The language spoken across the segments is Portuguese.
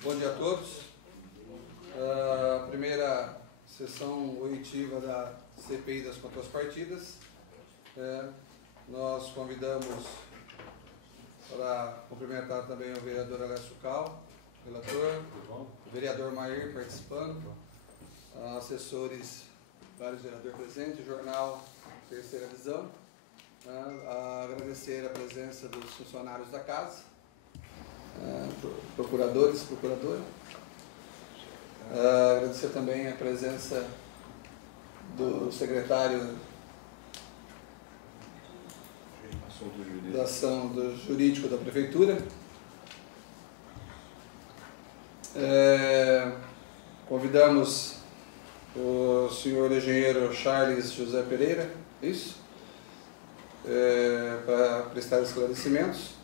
Bom dia a todos. A primeira sessão oitiva da CPI das contrapartidas. Nós convidamos para cumprimentar também o vereador Alessio Cal, relator, o vereador Mair participando, assessores, vários vereadores presentes, jornal Terceira Visão. Agradecer a presença dos funcionários da casa, procuradores, procuradora. Agradecer também a presença do secretário da ação do jurídico da prefeitura. Convidamos o senhor engenheiro Charles José Pereira, isso? Para prestar esclarecimentos.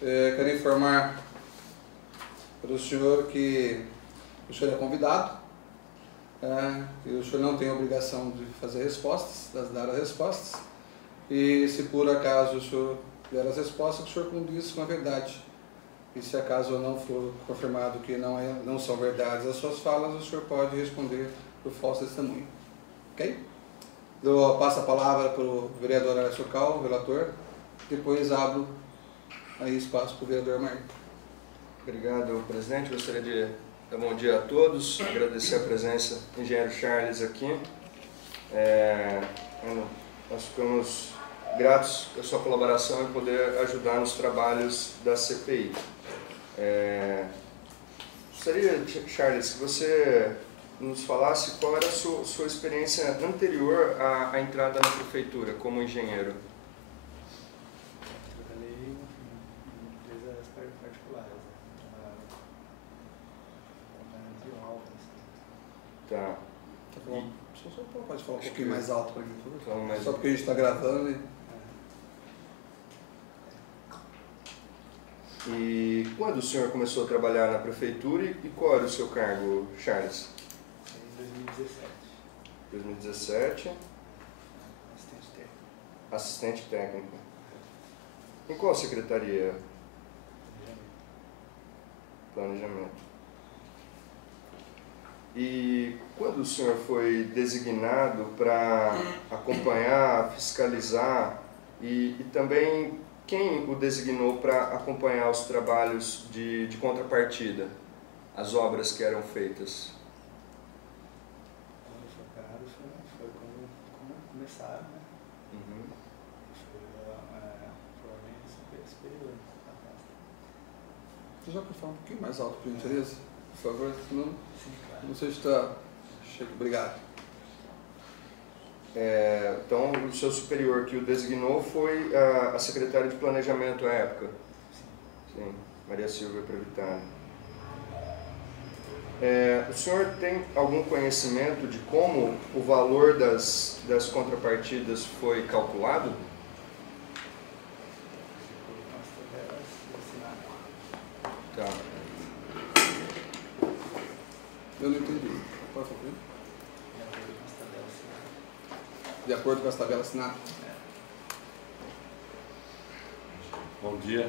Quero informar para o senhor que o senhor é convidado, e o senhor não tem a obrigação de fazer respostas, de dar as respostas, e se por acaso o senhor der as respostas, o senhor condiz com a verdade. E se acaso não for confirmado que não são verdades as suas falas, o senhor pode responder por falso testemunho. Ok? Eu passo a palavra para o vereador Alessio Cal, relator, depois abro aí espaço para o vereador Mair. Obrigado, presidente. Gostaria de dar bom dia a todos, agradecer a presença do engenheiro Charles aqui. Nós ficamos gratos pela sua colaboração e poder ajudar nos trabalhos da CPI. Gostaria, Charles, que você nos falasse qual era a sua experiência anterior à entrada na prefeitura como engenheiro. Trabalhei em empresas particulares, trabalhava de obras. Tá. Só pode falar um pouquinho mais alto para mim, por favor? Então, Só porque a gente está gravando. E quando o senhor começou a trabalhar na prefeitura e qual era o seu cargo, Charles? Em 2017. 2017. Assistente técnico. Assistente técnico. Em qual secretaria? Planejamento. E quando o senhor foi designado para acompanhar, fiscalizar e também quem o designou para acompanhar os trabalhos de contrapartida, as obras que eram feitas? Quando foi caro, foi como começaram, né? Uhum. Foi a ordem superior da casa. Você já pode falar um pouquinho mais alto, por gentileza? Por favor, senão Sim, claro. não sei se está... Obrigado. Então, o seu superior que o designou foi a secretária de planejamento à época? Sim, Maria Silvia Previtani. O senhor tem algum conhecimento de como o valor das contrapartidas foi calculado? Tá. Eu não entendi. Pode falar? De acordo com as tabelas assinadas? Bom dia.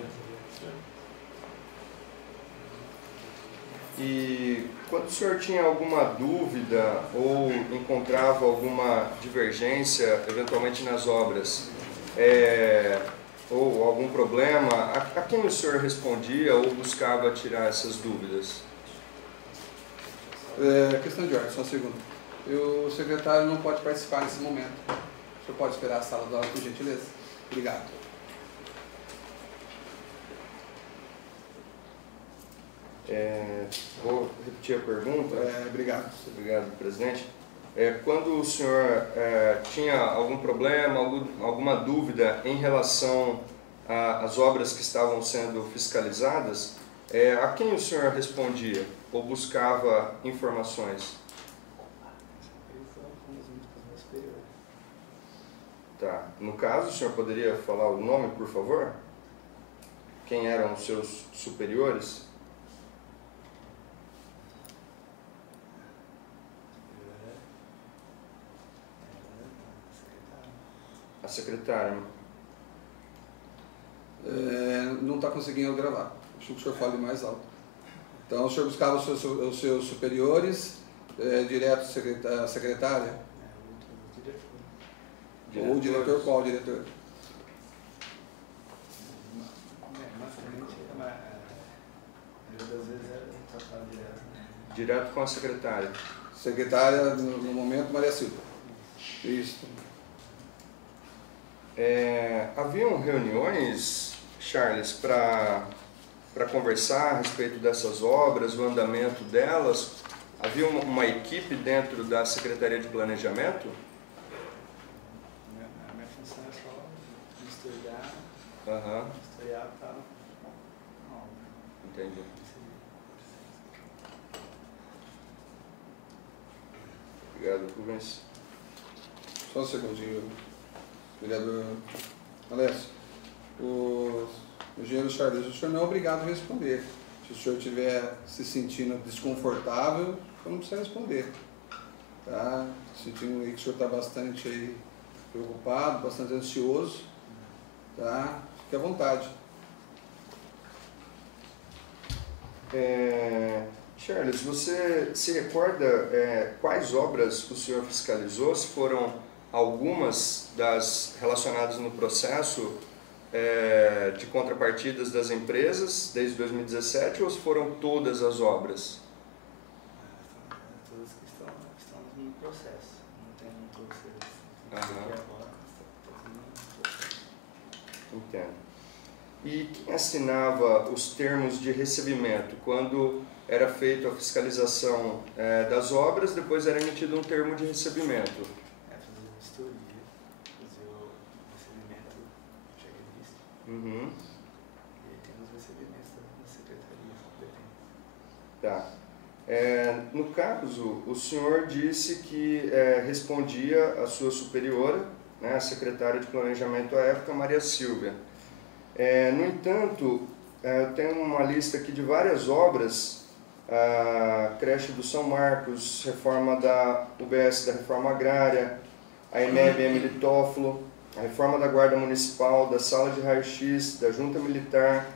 E quando o senhor tinha alguma dúvida ou encontrava alguma divergência, eventualmente nas obras, ou algum problema, a quem o senhor respondia ou buscava tirar essas dúvidas? Questão de ordem, só um segundo. O secretário não pode participar nesse momento. O senhor pode esperar a sala da aula, por gentileza? Obrigado. Vou repetir a pergunta. Obrigado. Obrigado, presidente. Quando o senhor tinha algum problema, alguma dúvida em relação às obras que estavam sendo fiscalizadas, a quem o senhor respondia ou buscava informações? Tá. No caso, o senhor poderia falar o nome, por favor? Quem eram os seus superiores? A secretária. Não está conseguindo gravar. Acho que o senhor fale mais alto. Então, o senhor buscava os seus superiores, direto à secretária? O diretor. Ou o diretor, qual diretor? Basicamente, a maioria das vezes era tratado direto. Né? Direto com a secretária. Secretária, no momento, Maria Silva. Isso. Haviam reuniões, Charles, para conversar a respeito dessas obras, o andamento delas? Havia uma equipe dentro da Secretaria de Planejamento? A minha função é só historiar, Aham, historiar para a obra. entendi. Obrigado, Rubens. Só um segundinho, vereador Alessio. O engenheiro Charles, o senhor não é obrigado a responder. Se o senhor estiver se sentindo desconfortável, não precisa responder. Tá? Sentindo aí que o senhor está bastante aí preocupado, bastante ansioso. Tá? Fique à vontade. Charles, você se recorda quais obras o senhor fiscalizou? Se foram algumas das relacionadas no processo de contrapartidas das empresas desde 2017 ou se foram todas as obras? Todas que estão no processo. Não tem todas Aham. aqui agora, está no processo. Entendo. E quem assinava os termos de recebimento quando era feita a fiscalização das obras, depois era emitido um termo de recebimento? Fazer a vistoria, fazer o recebimento, checklist, Uhum. e aí tem os recebimentos da secretaria competente. Tá. No caso, o senhor disse que respondia à sua superiora, né, a secretária de Planejamento à época, Maria Silvia. No entanto, eu tenho uma lista aqui de várias obras, a creche do São Marcos, reforma da UBS da Reforma Agrária, a EMEB Emily Toffolo, a reforma da Guarda Municipal, da Sala de Raio-X, da Junta Militar,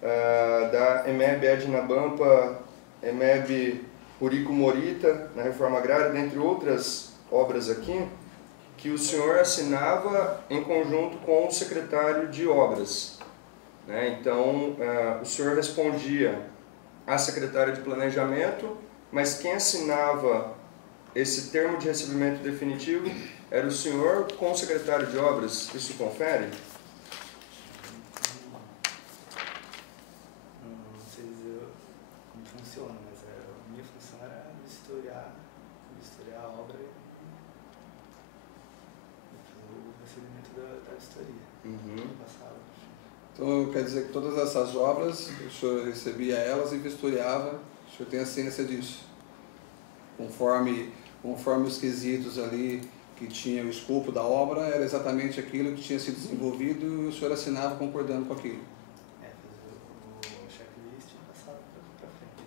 da EMEB Edna Bampa, EMEB Purico Morita, na Reforma Agrária, dentre outras obras aqui, que o senhor assinava em conjunto com o secretário de obras. Né? Então, o senhor respondia à secretária de planejamento, mas quem assinava esse termo de recebimento definitivo era o senhor com o secretário de obras. Isso confere? Não sei dizer como funciona, mas a minha função era vistoriar a obra e fazer o recebimento da vistoria. Uhum. Passava. Então, quer dizer que todas essas obras, o senhor recebia elas e vistoriava, o senhor tem a ciência disso? Conforme os quesitos ali que tinha o escopo da obra, era exatamente aquilo que tinha sido desenvolvido e o senhor assinava concordando com aquilo? Fazer o checklist e passar para frente.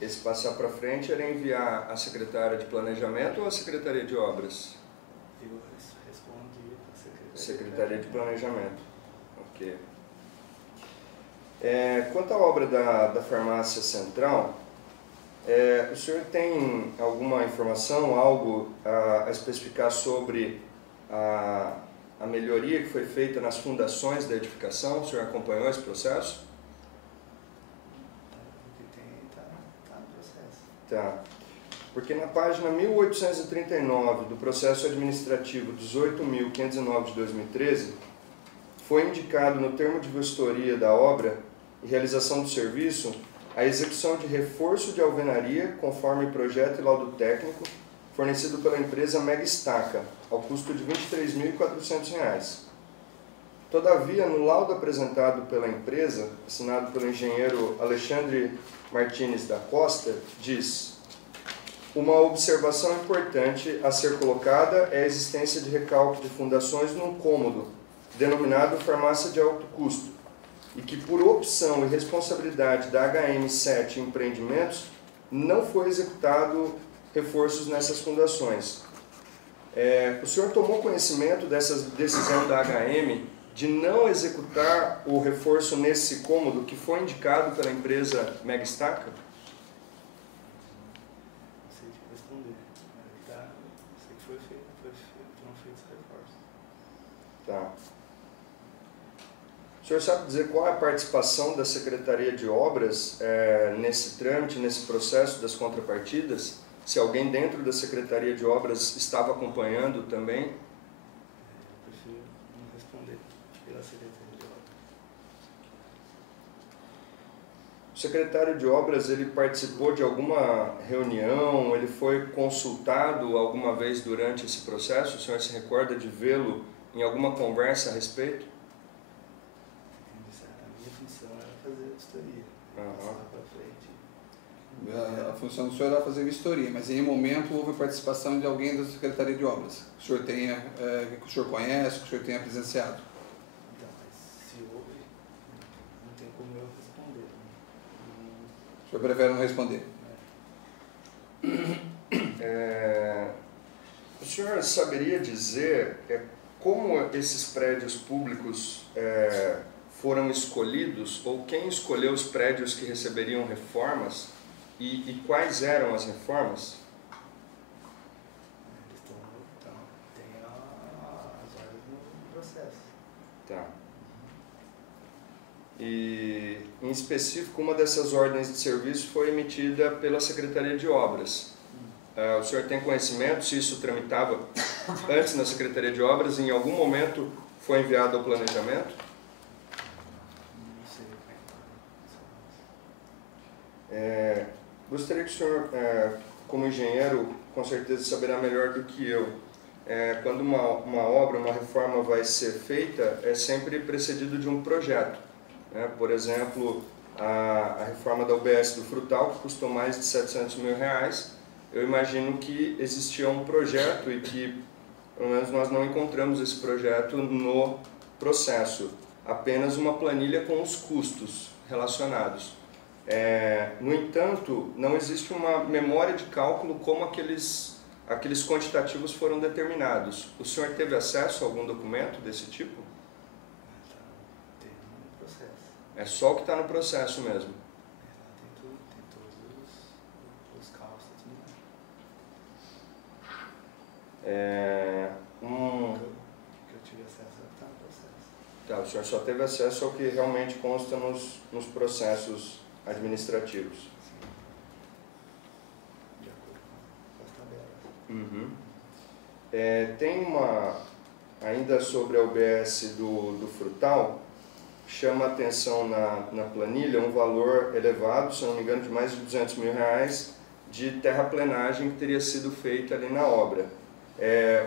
Esse passar para frente era enviar a secretária de planejamento ou a secretaria de obras? Eu respondi para a Secretaria de Planejamento. Ok. Quanto à obra da Farmácia Central, o senhor tem alguma informação, algo a especificar sobre a melhoria que foi feita nas fundações da edificação? O senhor acompanhou esse processo? O que tem está no processo. Tá. Porque na página 1839 do processo administrativo 18.509 de 2013, foi indicado no termo de vistoria da obra e realização do serviço a execução de reforço de alvenaria conforme projeto e laudo técnico fornecido pela empresa Mega Estaca, ao custo de R$ 23.400. Todavia, no laudo apresentado pela empresa, assinado pelo engenheiro Alexandre Martins da Costa, diz: uma observação importante a ser colocada é a existência de recalque de fundações num cômodo, denominado farmácia de alto custo, e que por opção e responsabilidade da HM7 Empreendimentos, não foi executado reforços nessas fundações. O senhor tomou conhecimento dessa decisão da HM de não executar o reforço nesse cômodo que foi indicado pela empresa Mega Estaca? Não sei te responder. Sei que foram feitos reforços. Tá. O senhor sabe dizer qual é a participação da Secretaria de Obras nesse trâmite, nesse processo das contrapartidas? Se alguém dentro da Secretaria de Obras estava acompanhando também? Eu prefiro não responder pela Secretaria de Obras. O secretário de Obras, ele participou de alguma reunião, ele foi consultado alguma vez durante esse processo? O senhor se recorda de vê-lo em alguma conversa a respeito? A minha função era fazer vistoria. Passar para frente. A função do senhor era fazer vistoria, mas em nenhum momento houve participação de alguém da Secretaria de Obras que o senhor tenha, que o senhor conhece, que o senhor tenha presenciado. Então, mas se houve, não tem como eu responder. O senhor prefere não responder? O senhor saberia dizer como esses prédios públicos foram escolhidos, ou quem escolheu os prédios que receberiam reformas, e quais eram as reformas? Tem as ordens no processo. Tá. E, em específico, uma dessas ordens de serviço foi emitida pela Secretaria de Obras. O senhor tem conhecimento se isso tramitava antes na Secretaria de Obras e em algum momento foi enviado ao planejamento? Não sei. Gostaria que o senhor, como engenheiro, com certeza saberá melhor do que eu. Quando uma obra, uma reforma vai ser feita, é sempre precedido de um projeto. Por exemplo, a reforma da UBS do Frutal, que custou mais de R$700 mil, eu imagino que existia um projeto e que, pelo menos, nós não encontramos esse projeto no processo, apenas uma planilha com os custos relacionados. No entanto, não existe uma memória de cálculo como aqueles quantitativos foram determinados. O senhor teve acesso a algum documento desse tipo? Tem no processo. É só o que está no processo mesmo. Tem todos os cálculos. Que eu tive acesso está no processo. Tá, o senhor só teve acesso ao que realmente consta nos processos administrativos. Sim. De acordo com as tabelas. Uhum. Tem ainda sobre a UBS do Frutal, chama a atenção na planilha um valor elevado, se não me engano, de mais de R$200 mil de terraplenagem que teria sido feita ali na obra.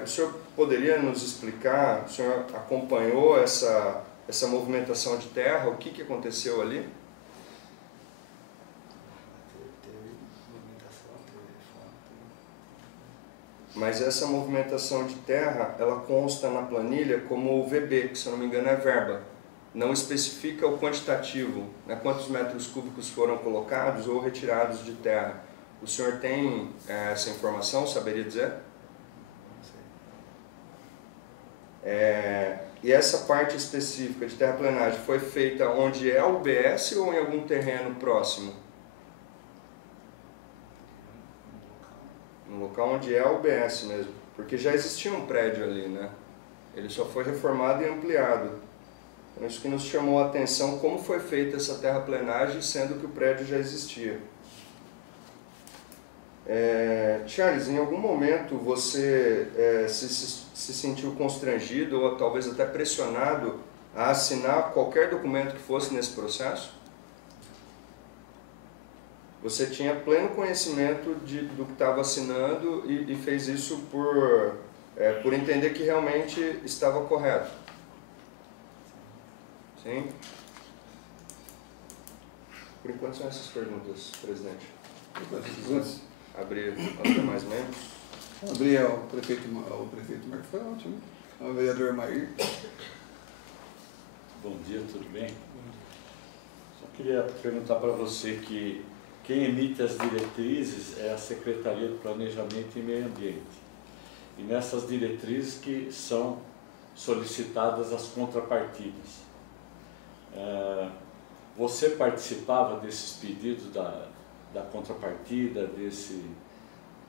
O senhor poderia nos explicar, o senhor acompanhou essa movimentação de terra, o que aconteceu ali? Teve movimentação, teve reforma. Mas essa movimentação de terra, ela consta na planilha como VB, que se eu não me engano é verba. Não especifica o quantitativo, né, quantos metros cúbicos foram colocados ou retirados de terra. O senhor tem essa informação, saberia dizer? E essa parte específica de terraplenagem foi feita onde é o UBS ou em algum terreno próximo? No local onde é o UBS mesmo, porque já existia um prédio ali, né? Ele só foi reformado e ampliado. Então isso que nos chamou a atenção, como foi feita essa terraplenagem, sendo que o prédio já existia. Charles, em algum momento você se sentiu constrangido ou talvez até pressionado a assinar qualquer documento que fosse nesse processo? Você tinha pleno conhecimento do que estava assinando e fez isso por entender que realmente estava correto? Sim? Por enquanto são essas perguntas, presidente. Abrir aos demais membros. Abrir ao prefeito Marco, foi ótimo. Ao vereador Mair. Bom dia, tudo bem? Só queria perguntar para você que quem emite as diretrizes é a Secretaria de Planejamento e Meio Ambiente. E nessas diretrizes que são solicitadas as contrapartidas. Você participava desses pedidos da contrapartida,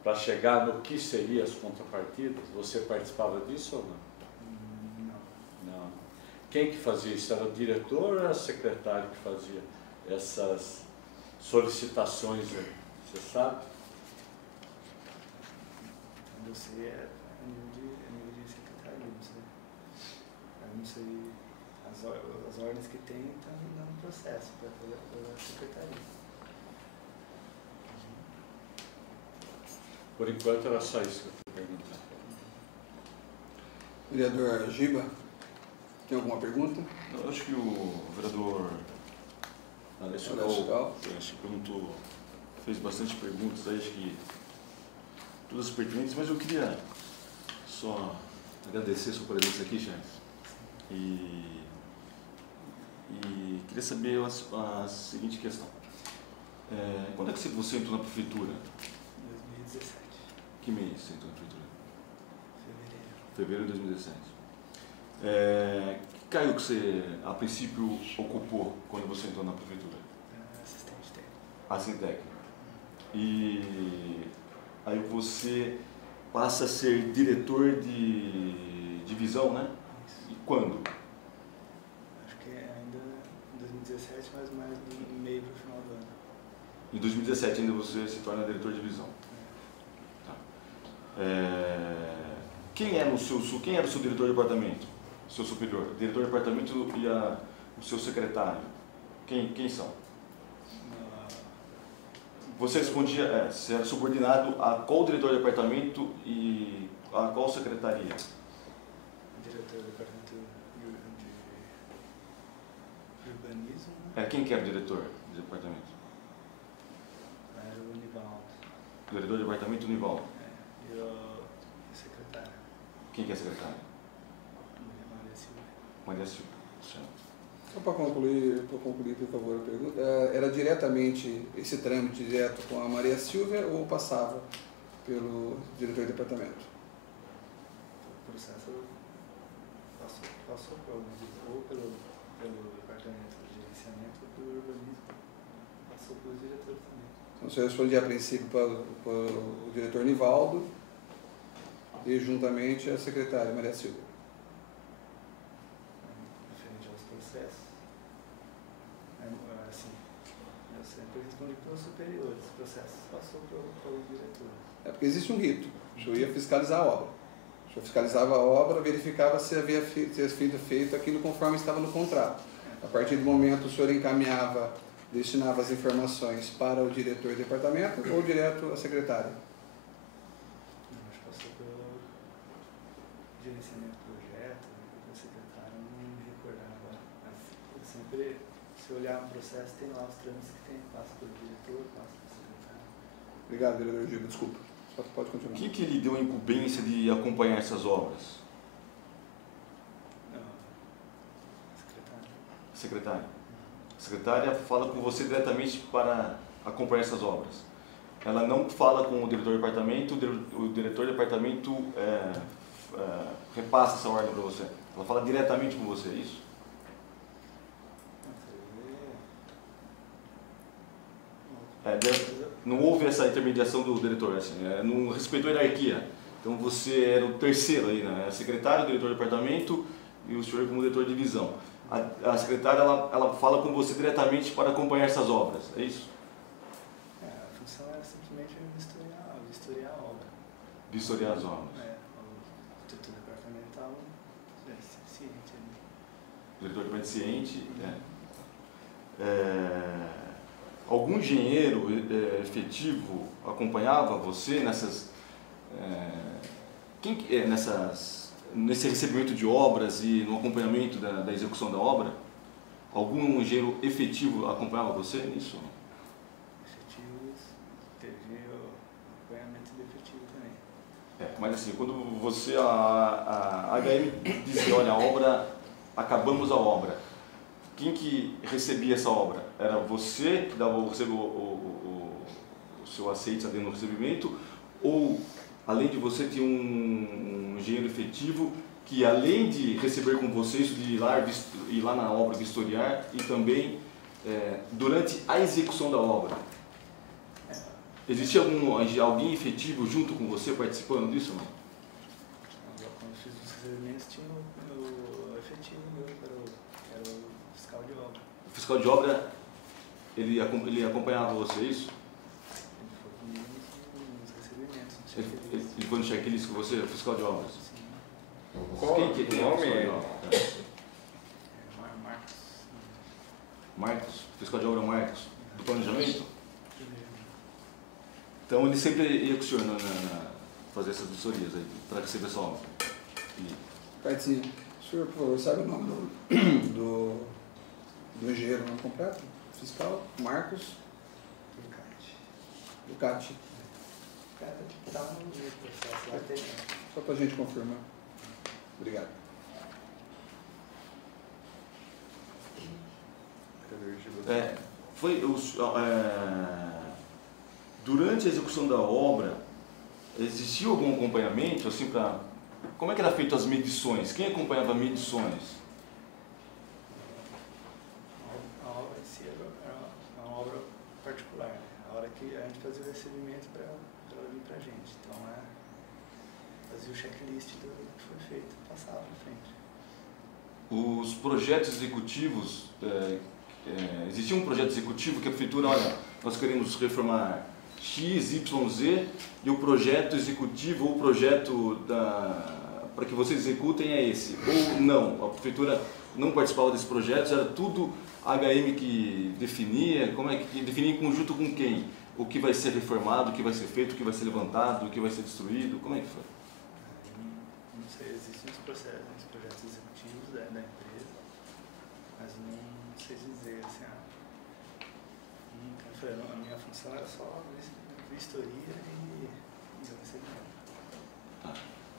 para chegar no que seriam as contrapartidas? Você participava disso ou não? Não. Quem que fazia isso? Era o diretor ou era o secretário que fazia essas solicitações? Você sabe? Você é a nível de secretaria, não sei. Eu não sei, as ordens que tem estão no processo pela secretaria. Por enquanto era só isso que eu queria perguntar. Vereador Giba, tem alguma pergunta? Eu acho que o vereador Alessio Gal perguntou, fez bastante perguntas, acho que todas pertinentes, mas eu queria só agradecer a sua presença aqui, Charles. E queria saber a seguinte questão. Quando é que você entrou na prefeitura? 2017. Que mês você entrou na prefeitura? Fevereiro. Fevereiro de 2017. Que cargo que você, a princípio, ocupou quando você entrou na prefeitura? Assistente técnico. Assistente técnico. E aí você passa a ser diretor de divisão, né? Isso. E quando? Acho que é ainda em 2017, mas mais do meio para o final do ano. Em 2017 ainda você se torna diretor de divisão. Tá. Quem era o seu diretor de departamento? Seu superior? Diretor de departamento e o seu secretário? Quem são? Você respondia, você era subordinado a qual diretor de departamento e a qual secretaria? Diretor do departamento de urbanismo, né? Quem que era o diretor de departamento? Era o Nivaldo. O diretor de departamento, Nivaldo. E o secretário, Quem que é a secretária? Maria Silva. Maria Silva. Certo. Só para concluir, por favor, a pergunta. Era diretamente, esse trâmite direto com a Maria Silva ou passava pelo diretor de departamento? O processo passou ou pelo departamento de gerenciamento ou pelo urbanismo. Passou pelos diretores também. Então, o senhor respondia a princípio para o diretor Nivaldo e juntamente a secretária Maria Silva. Referente aos processos, assim, eu sempre respondi pelos superiores. Os processos passou pelo diretor. Porque existe um rito. O senhor ia fiscalizar a obra. O senhor fiscalizava a obra, verificava se havia sido feito aquilo conforme estava no contrato. A partir do momento o senhor destinava as informações para o diretor de departamento ou direto à secretária? Acho que passou pelo gerenciamento do projeto, pelo secretário, não me recordar agora. Mas eu sempre, se olhar no processo, tem lá os trâmites que tem, passa pelo diretor, passa pelo secretário. Obrigado, vereador Gil. Desculpa. Só pode continuar. Quem que lhe deu a incumbência de acompanhar essas obras? Não, secretário. Secretária. A secretária fala com você diretamente para acompanhar essas obras. Ela não fala com o diretor de departamento, o diretor de departamento repassa essa ordem para você. Ela fala diretamente com você, é isso? Não houve essa intermediação do diretor, assim, não respeitou a hierarquia. Então você era o terceiro aí, né? Secretário, diretor de departamento e o senhor como diretor de divisão. A secretária ela fala com você diretamente para acompanhar essas obras, é isso? A função era simplesmente vistoriar a obra. Vistoriar as obras. O diretor departamental ciente ali. O diretor de ciente. Algum engenheiro efetivo acompanhava você nesse recebimento de obras e no acompanhamento da execução da obra? Algum engenheiro efetivo acompanhava você nisso? Efetivos, teve o acompanhamento de efetivo também. Mas assim, quando você, a HM dizia, olha, a obra, acabamos a obra, quem que recebia essa obra? Era você que dava o seu aceite no recebimento, ou além de você tinha um engenheiro efetivo que além de receber com vocês, de ir lá na obra vistoriar e também durante a execução da obra, existia alguém efetivo junto com você participando disso ou não? Quando eu fiz os recebimentos tinha o efetivo meu, que era o fiscal de obra. O fiscal de obra, ele acompanhava você, isso? Ele foi comigo nos recebimentos, no Ele checklist. foi no checklist com você, o fiscal de obras? Sim. Qual Quem que é o fiscal nome? de obras? Marcos. Marcos, fiscal de obra Marcos, do planejamento? Primeiro. Então ele sempre ia com o senhor fazer essas vistorias aí, para receber essa obra. Ricardozinho, o senhor, por favor, sabe o nome do engenheiro não completo? Fiscal, Marcos Ducati. O cara estava no processo lá até. Só para a gente confirmar. Obrigado. Durante a execução da obra, existia algum acompanhamento, assim, para... Como é que era feito as medições? Quem acompanhava as medições? A obra em si era uma obra particular, né? A hora que a gente fazia o recebimento para ela vir para a gente. Então, fazia o checklist do que foi feito, passava para frente. Os projetos executivos, existia um projeto executivo que a prefeitura, olha, nós queremos reformar X, Y, Z, e o projeto executivo ou o projeto para que vocês executem é esse. Ou não, a prefeitura não participava desses projetos, era tudo HM que definia, como é que definia em conjunto com quem? O que vai ser reformado, o que vai ser feito, o que vai ser levantado, o que vai ser destruído, como é que foi? Não sei, existem os projetos executivos da empresa, mas não sei dizer assim, a minha função era só vistoria e o recebimento.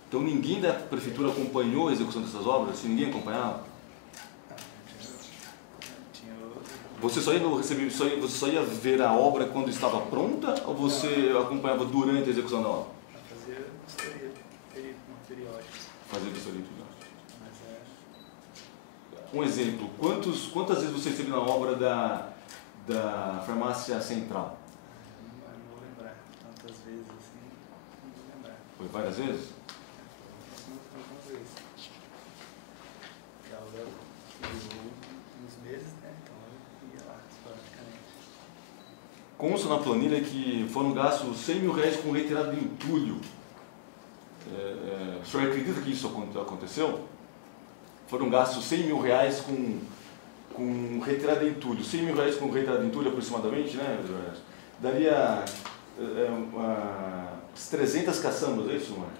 Então ninguém da prefeitura acompanhou a execução dessas obras? Se ninguém acompanhava? Você só ia receber, você só ia ver a obra quando estava pronta ou você acompanhava durante a execução da obra? Fazer vistoria periódica. Fazer vistoria periódica. Mas Um exemplo, quantas vezes você esteve na obra da farmácia central? não vou lembrar tantas vezes assim, não vou lembrar. Foi várias vezes? Algumas vezes. A obra durou uns meses, né? Então eu ia lá esporadicamente. Consta na planilha que foram gastos R$100 mil com retirada de entulho. O senhor acredita que isso aconteceu? Foram gastos R$100 mil com retirada de entulho. R$100 mil com retirada de entulho aproximadamente, né? Daria umas 300 caçambas, é isso, Marcos?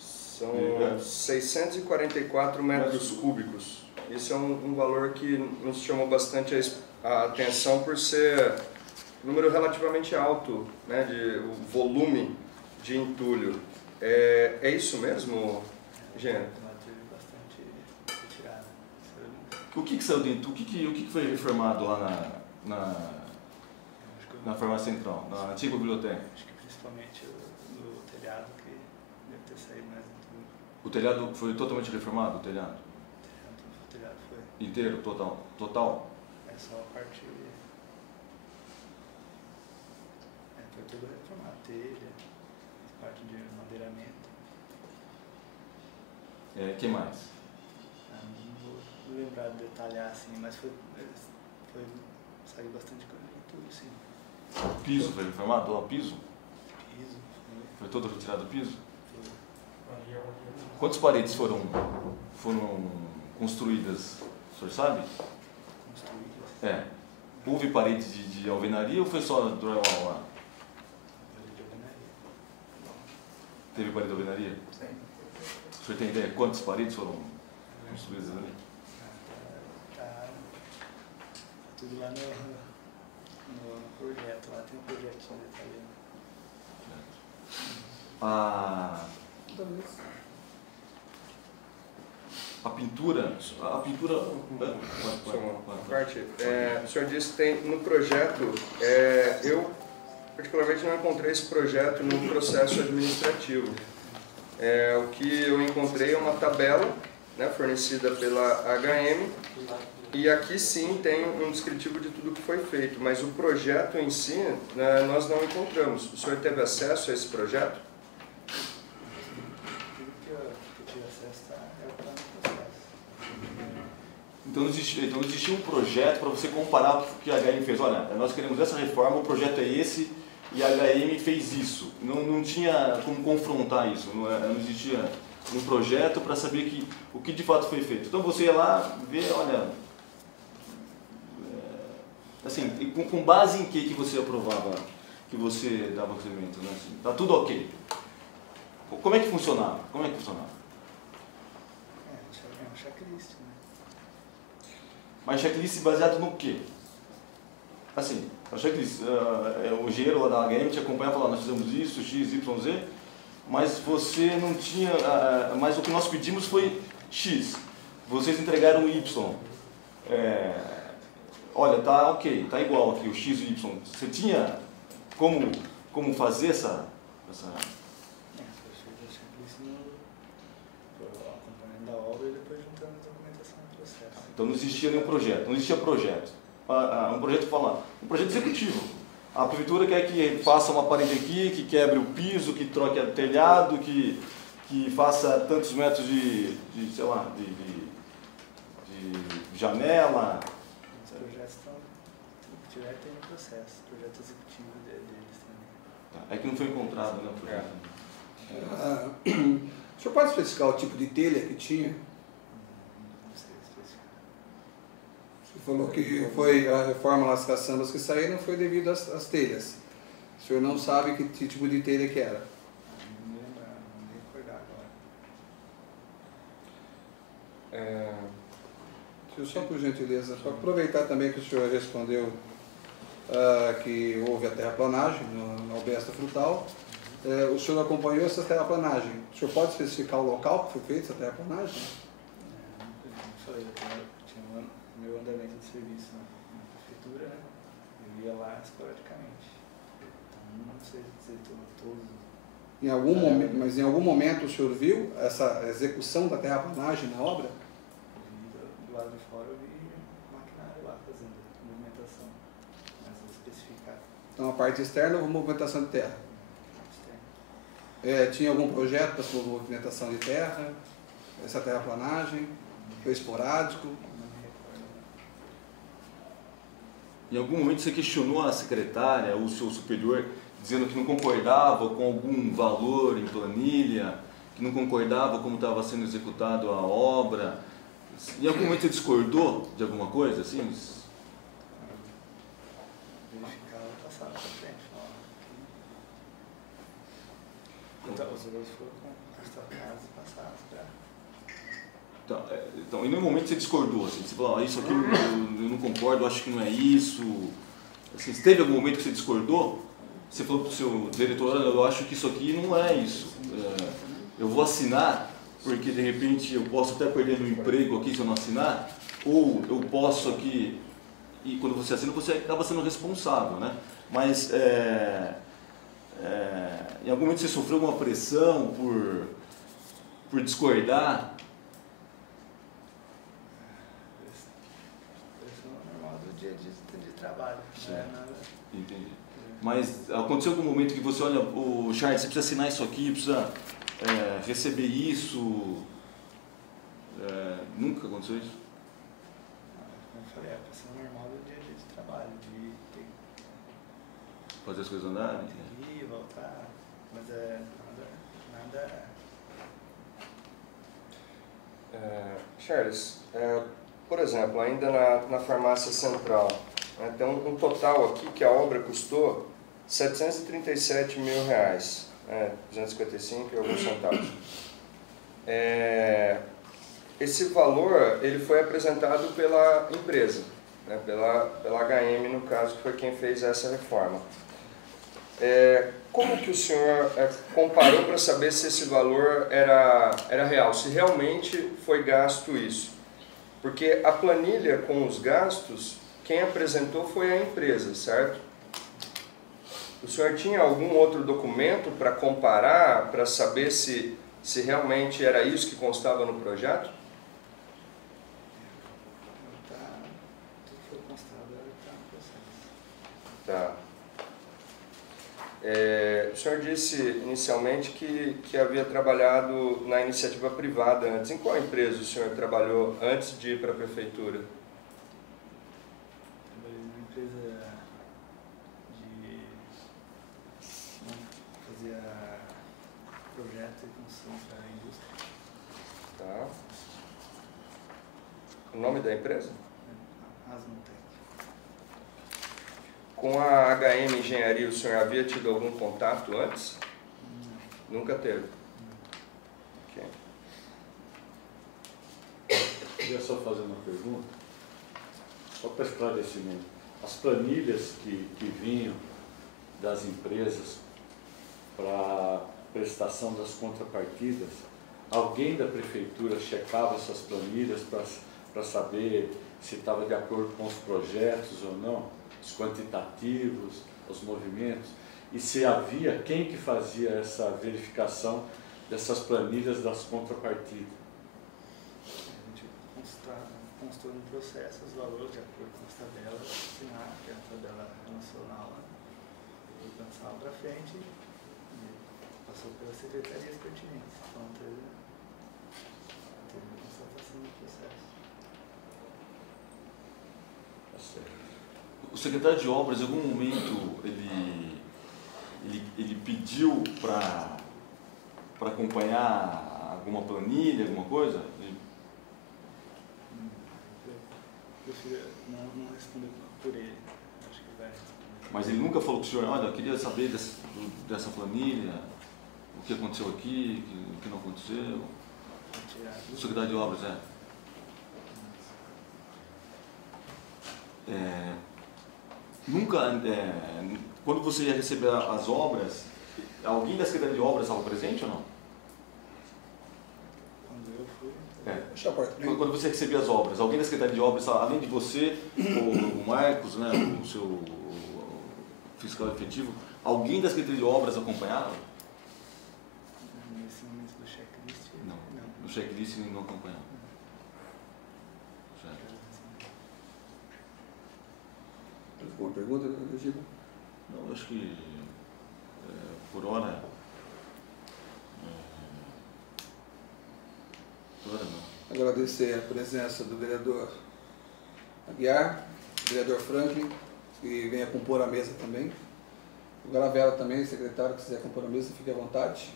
São 644 metros cúbicos. Esse é um valor que nos chamou bastante a atenção por ser um número relativamente alto, né, o volume de entulho. É isso mesmo, Jean? Ela teve bastante retirada. O que saiu de entulho? O que foi reformado lá na farmácia central, na antiga biblioteca? Acho que principalmente no telhado que deve ter saído mais entulho. O telhado foi totalmente reformado, o telhado? O telhado foi. Inteiro, total? É só a parte. Foi tudo reformado, telha, parte de madeiramento. Que mais? Não vou lembrar de detalhar assim, mas saiu bastante coisa de tudo, sim. O piso foi reformado? O piso? Piso, Foi todo retirado do piso? foi. Quantas paredes foram construídas? O senhor sabe? Construídas. Houve parede de alvenaria ou foi só drywall lá? Parede de alvenaria. Teve parede de alvenaria? Sim. O senhor tem ideia quantas paredes foram construídas ali? Tá tudo lá no projeto, lá tem um projetinho detalhado. A pintura. Só uma parte. O senhor disse que tem no projeto, eu particularmente não encontrei esse projeto no processo administrativo. o que eu encontrei é uma tabela, né, fornecida pela HM, e aqui sim tem um descritivo de tudo que foi feito, mas o projeto em si, né, nós não encontramos. O senhor teve acesso a esse projeto? Tudo que eu tive acesso é o plano de processo. Então não existia um projeto para você comparar o que a HM fez. Olha, nós queremos essa reforma, o projeto é esse e a HM fez isso. Não tinha como confrontar isso, não existia um projeto para saber o que de fato foi feito. Então você ia lá ver, olha, assim, com base em que você aprovava, que você dava procedimento, né? Assim, tá tudo ok. Como é que funcionava? É um checklist, né? Mas checklist baseado no quê? Assim, a checklist, o engenheiro lá da HM te acompanha e fala, nós fizemos isso, X, Y, Z, mas você não tinha, mas o que nós pedimos foi X, vocês entregaram Y. Olha, tá ok, tá igual aqui o X e o Y. Você tinha como fazer essa... Eu fiz a checklist acompanhando a obra e depois juntando a documentação do processo. Então não existia nenhum projeto, não existia projeto. Um projeto fala, um projeto executivo. A prefeitura quer que faça uma parede aqui, que quebre o piso, que troque o telhado, que faça tantos metros de sei lá, de janela. Os projetos estão, se tiver, tem um processo, projeto executivo deles também. É que não foi encontrado, né, o projeto. O senhor pode especificar o tipo de telha que tinha? Não sei especificar. Você falou que foi a reforma lá, as caçambas que saíram foi devido às telhas. O senhor não sabe que tipo de telha que era? Não me lembrar, não me recordar agora. Só por gentileza, só aproveitar também que o senhor respondeu que houve a terraplanagem na Albesta Frutal. O senhor acompanhou essa terraplanagem. O senhor pode especificar o local que foi feita essa terraplanagem? Não falei, eu tinha o meu andamento de serviço na prefeitura, né? Eu ia lá esporadicamente. Então não sei dizer todos. Mas em algum momento o senhor viu essa execução da terraplanagem na obra? Do lado de fora eu vi maquinário lá fazendo movimentação, mas vou especificar. Então a parte externa houve movimentação de terra. Externo. Tinha algum projeto para sua movimentação de terra? Essa terraplanagem? Foi esporádico? Não me recordo. Em algum momento você questionou a secretária, o seu superior, dizendo que não concordava com algum valor em planilha, que não concordava como estava sendo executado a obra. Em algum momento você discordou de alguma coisa, assim? Verificava e passava para frente. Então, os outros foram constatados e passados para... Então, em nenhum momento você discordou, assim, você falou, isso aqui eu não concordo, eu acho que não é isso. Assim, se teve algum momento que você discordou, você falou para o seu diretor, eu acho que isso aqui não é isso. Eu vou assinar, porque de repente eu posso até perder meu emprego aqui se eu não assinar, ou eu posso aqui, e quando você assina você acaba sendo responsável, né? Mas em algum momento você sofreu alguma pressão por discordar? Pressão normal do dia a dia de trabalho, não é nada... Entendi. Mas aconteceu algum momento que você olha, Charles, você precisa assinar isso aqui, precisa receber isso? Nunca aconteceu isso? Como eu falei, é a pressão normal do dia a dia de trabalho, de ter Fazer as coisas andarem? que ir, voltar, mas nada... Charles, por exemplo, ainda na farmácia central, né, tem um total aqui que a obra custou R$737 mil, 255 e alguns centavos. Esse valor ele foi apresentado pela empresa, né, pela HM, no caso, que foi quem fez essa reforma. Como que o senhor comparou para saber se esse valor era real, se realmente foi gasto isso? Porque a planilha com os gastos, quem apresentou foi a empresa, certo? O senhor tinha algum outro documento para comparar, para saber se se realmente era isso que constava no projeto? Tudo que foi constado está no processo. Tá. O senhor disse inicialmente que havia trabalhado na iniciativa privada antes. Em qual empresa o senhor trabalhou antes de ir para a prefeitura? Trabalhei numa empresa de fazia projeto e construção para a indústria. Tá. O nome da empresa? Asmotec. Com a HM Engenharia, o senhor havia tido algum contato antes? Não. Nunca teve? Não. Ok. Queria só fazer uma pergunta, só para esclarecimento. As planilhas que vinham das empresas para prestação das contrapartidas, alguém da prefeitura checava essas planilhas para saber se estava de acordo com os projetos ou não, os quantitativos, os movimentos, e se havia quem que fazia essa verificação dessas planilhas das contrapartidas? A gente constou no processo os valores de acordo com as tabelas, assinar, que é a tabela nacional, e passava para frente e passou pelas secretarias pertinentes. Então teve a constatação do processo. Tá certo. O secretário de obras, em algum momento, ele pediu para acompanhar alguma planilha, alguma coisa? Eu prefiro não responder por ele. Acho que vai responder. Mas ele nunca falou para o senhor, olha, eu queria saber dessa planilha, o que aconteceu aqui, o que não aconteceu. O secretário de obras, nunca, quando você ia receber as obras, alguém da Secretaria de Obras estava presente ou não? Quando eu fui. Deixa a porta. Quando você recebia as obras, alguém da Secretaria de Obras, além de você, o Marcos, né, o seu fiscal efetivo, alguém da Secretaria de Obras acompanhava? Nesse momento do checklist? Não. No checklist ele não acompanhava. Alguma pergunta, Giba? Não, eu acho que por hora não. Agradecer a presença do vereador Aguiar, do vereador Franklin, que venha compor a mesa também. O Garavella também, secretário, que quiser compor a mesa, fique à vontade.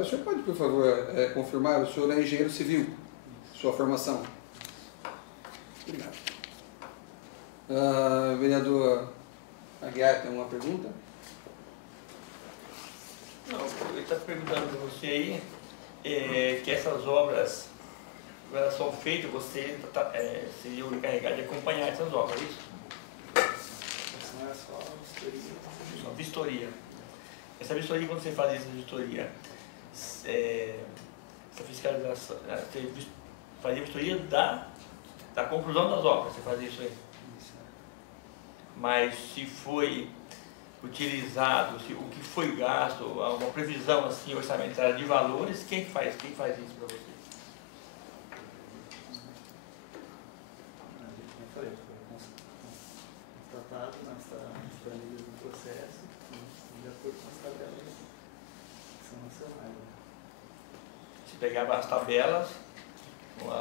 O senhor pode, por favor, confirmar, o senhor é engenheiro civil, sua formação? Obrigado. Vereador Aguiar, tem uma pergunta? Não, ele está perguntando para você aí que essas obras, elas são feitas, você seria o encarregado de acompanhar essas obras, é isso? Essa não é só vistoria. Só vistoria. Essa vistoria, quando você faz essa vistoria, essa fiscalização, você fazia vistoria da conclusão das obras, você fazia isso aí? Mas se foi utilizado, o que foi gasto, uma previsão assim, orçamentária de valores, quem faz isso para você? Como eu falei, foi constatado nas planilhas do processo, de acordo com as tabelas que são nacionais. Você pegava as tabelas,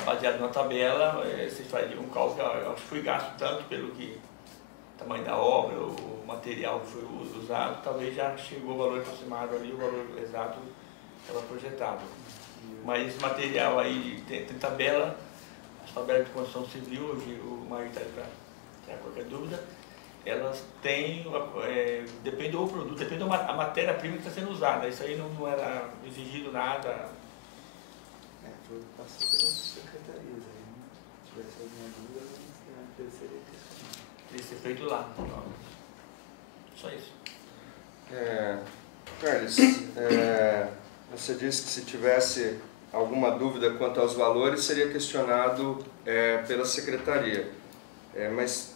baseado na tabela, você fazia um cálculo, acho que foi gasto tanto pelo tamanho da obra, o material que foi usado, talvez já chegou o valor aproximado ali, o valor exato estava projetado. Mas esse material aí, tem tabela, as tabelas de construção civil, hoje o Mário está aí para tirar qualquer dúvida, elas têm, depende do produto, depende da matéria-prima que está sendo usada, isso aí não era exigido nada. Passou pelas secretarias aí, né? Se tivesse alguma dúvida, a empresa seria Teria que ser feito lá. Só isso. Carlos, você disse que se tivesse alguma dúvida quanto aos valores, seria questionado pela secretaria. Mas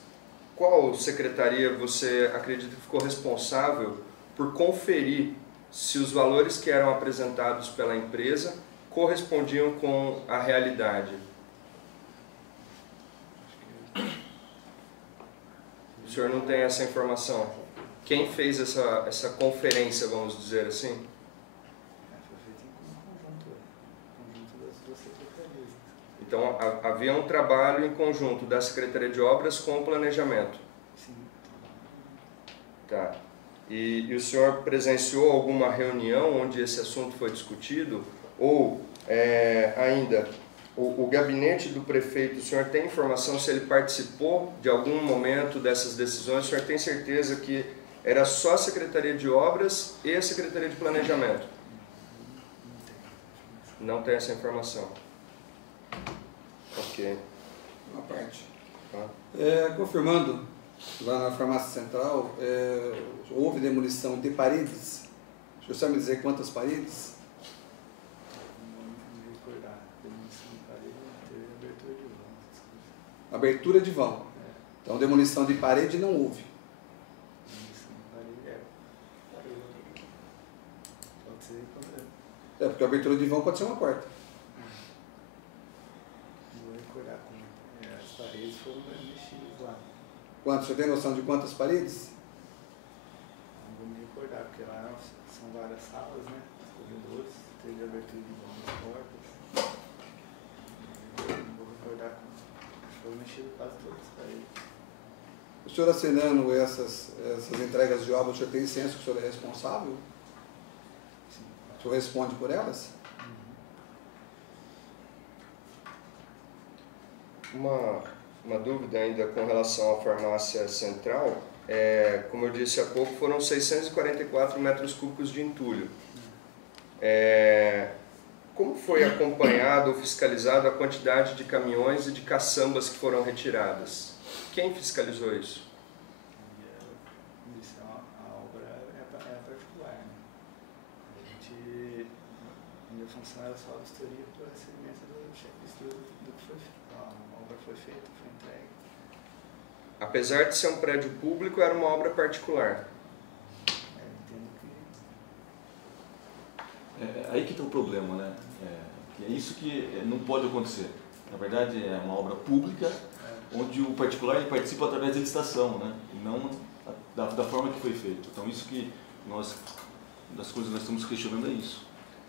qual secretaria você acredita que ficou responsável por conferir se os valores que eram apresentados pela empresa correspondiam com a realidade. O senhor não tem essa informação? Quem fez essa conferência, vamos dizer assim? Foi feito em conjunto das duas secretarias. Então, havia um trabalho em conjunto da Secretaria de Obras com o planejamento. Sim. Tá. E o senhor presenciou alguma reunião onde esse assunto foi discutido? Ou, ainda, o gabinete do prefeito, o senhor tem informação se ele participou de algum momento dessas decisões? O senhor tem certeza que era só a Secretaria de Obras e a Secretaria de Planejamento? Não tem essa informação. Ok. Uma parte. Tá. Confirmando, lá na farmácia central, houve demolição de paredes. O senhor sabe me dizer quantas paredes? Não me recordar. Demolição de parede, teve abertura de vão. Abertura de vão. Então, demolição de parede não houve. Demolição de parede, pode ser quando Porque a abertura de vão pode ser uma porta. não vou recordar como as paredes foram mexidas lá. Quanto? O senhor tem noção de quantas paredes? Não vou me recordar, porque lá são várias salas, né? Corredores, teve abertura de vão nas portas. Não vou recordar como. Acho que foram mexidas quase todas as paredes. O senhor assinando essas entregas de obra, o senhor tem ciência que o senhor é responsável? Sim. O senhor responde por elas? Uma dúvida ainda com relação à farmácia central, como eu disse há pouco, foram 644 metros cúbicos de entulho. Como foi acompanhado ou fiscalizado a quantidade de caminhões e de caçambas que foram retiradas? Quem fiscalizou isso? A obra é particular, né? A minha função era só a vistoria para o recebimento do checklist do que foi feito. A obra foi feita, foi entregue. Apesar de ser um prédio público, era uma obra particular. Entendo que... Aí que está o problema, né? Que é isso que não pode acontecer. Na verdade, é uma obra pública, onde o particular ele participa através da licitação, né? E não da forma que foi feito. Então, isso que das coisas que nós estamos questionando é isso.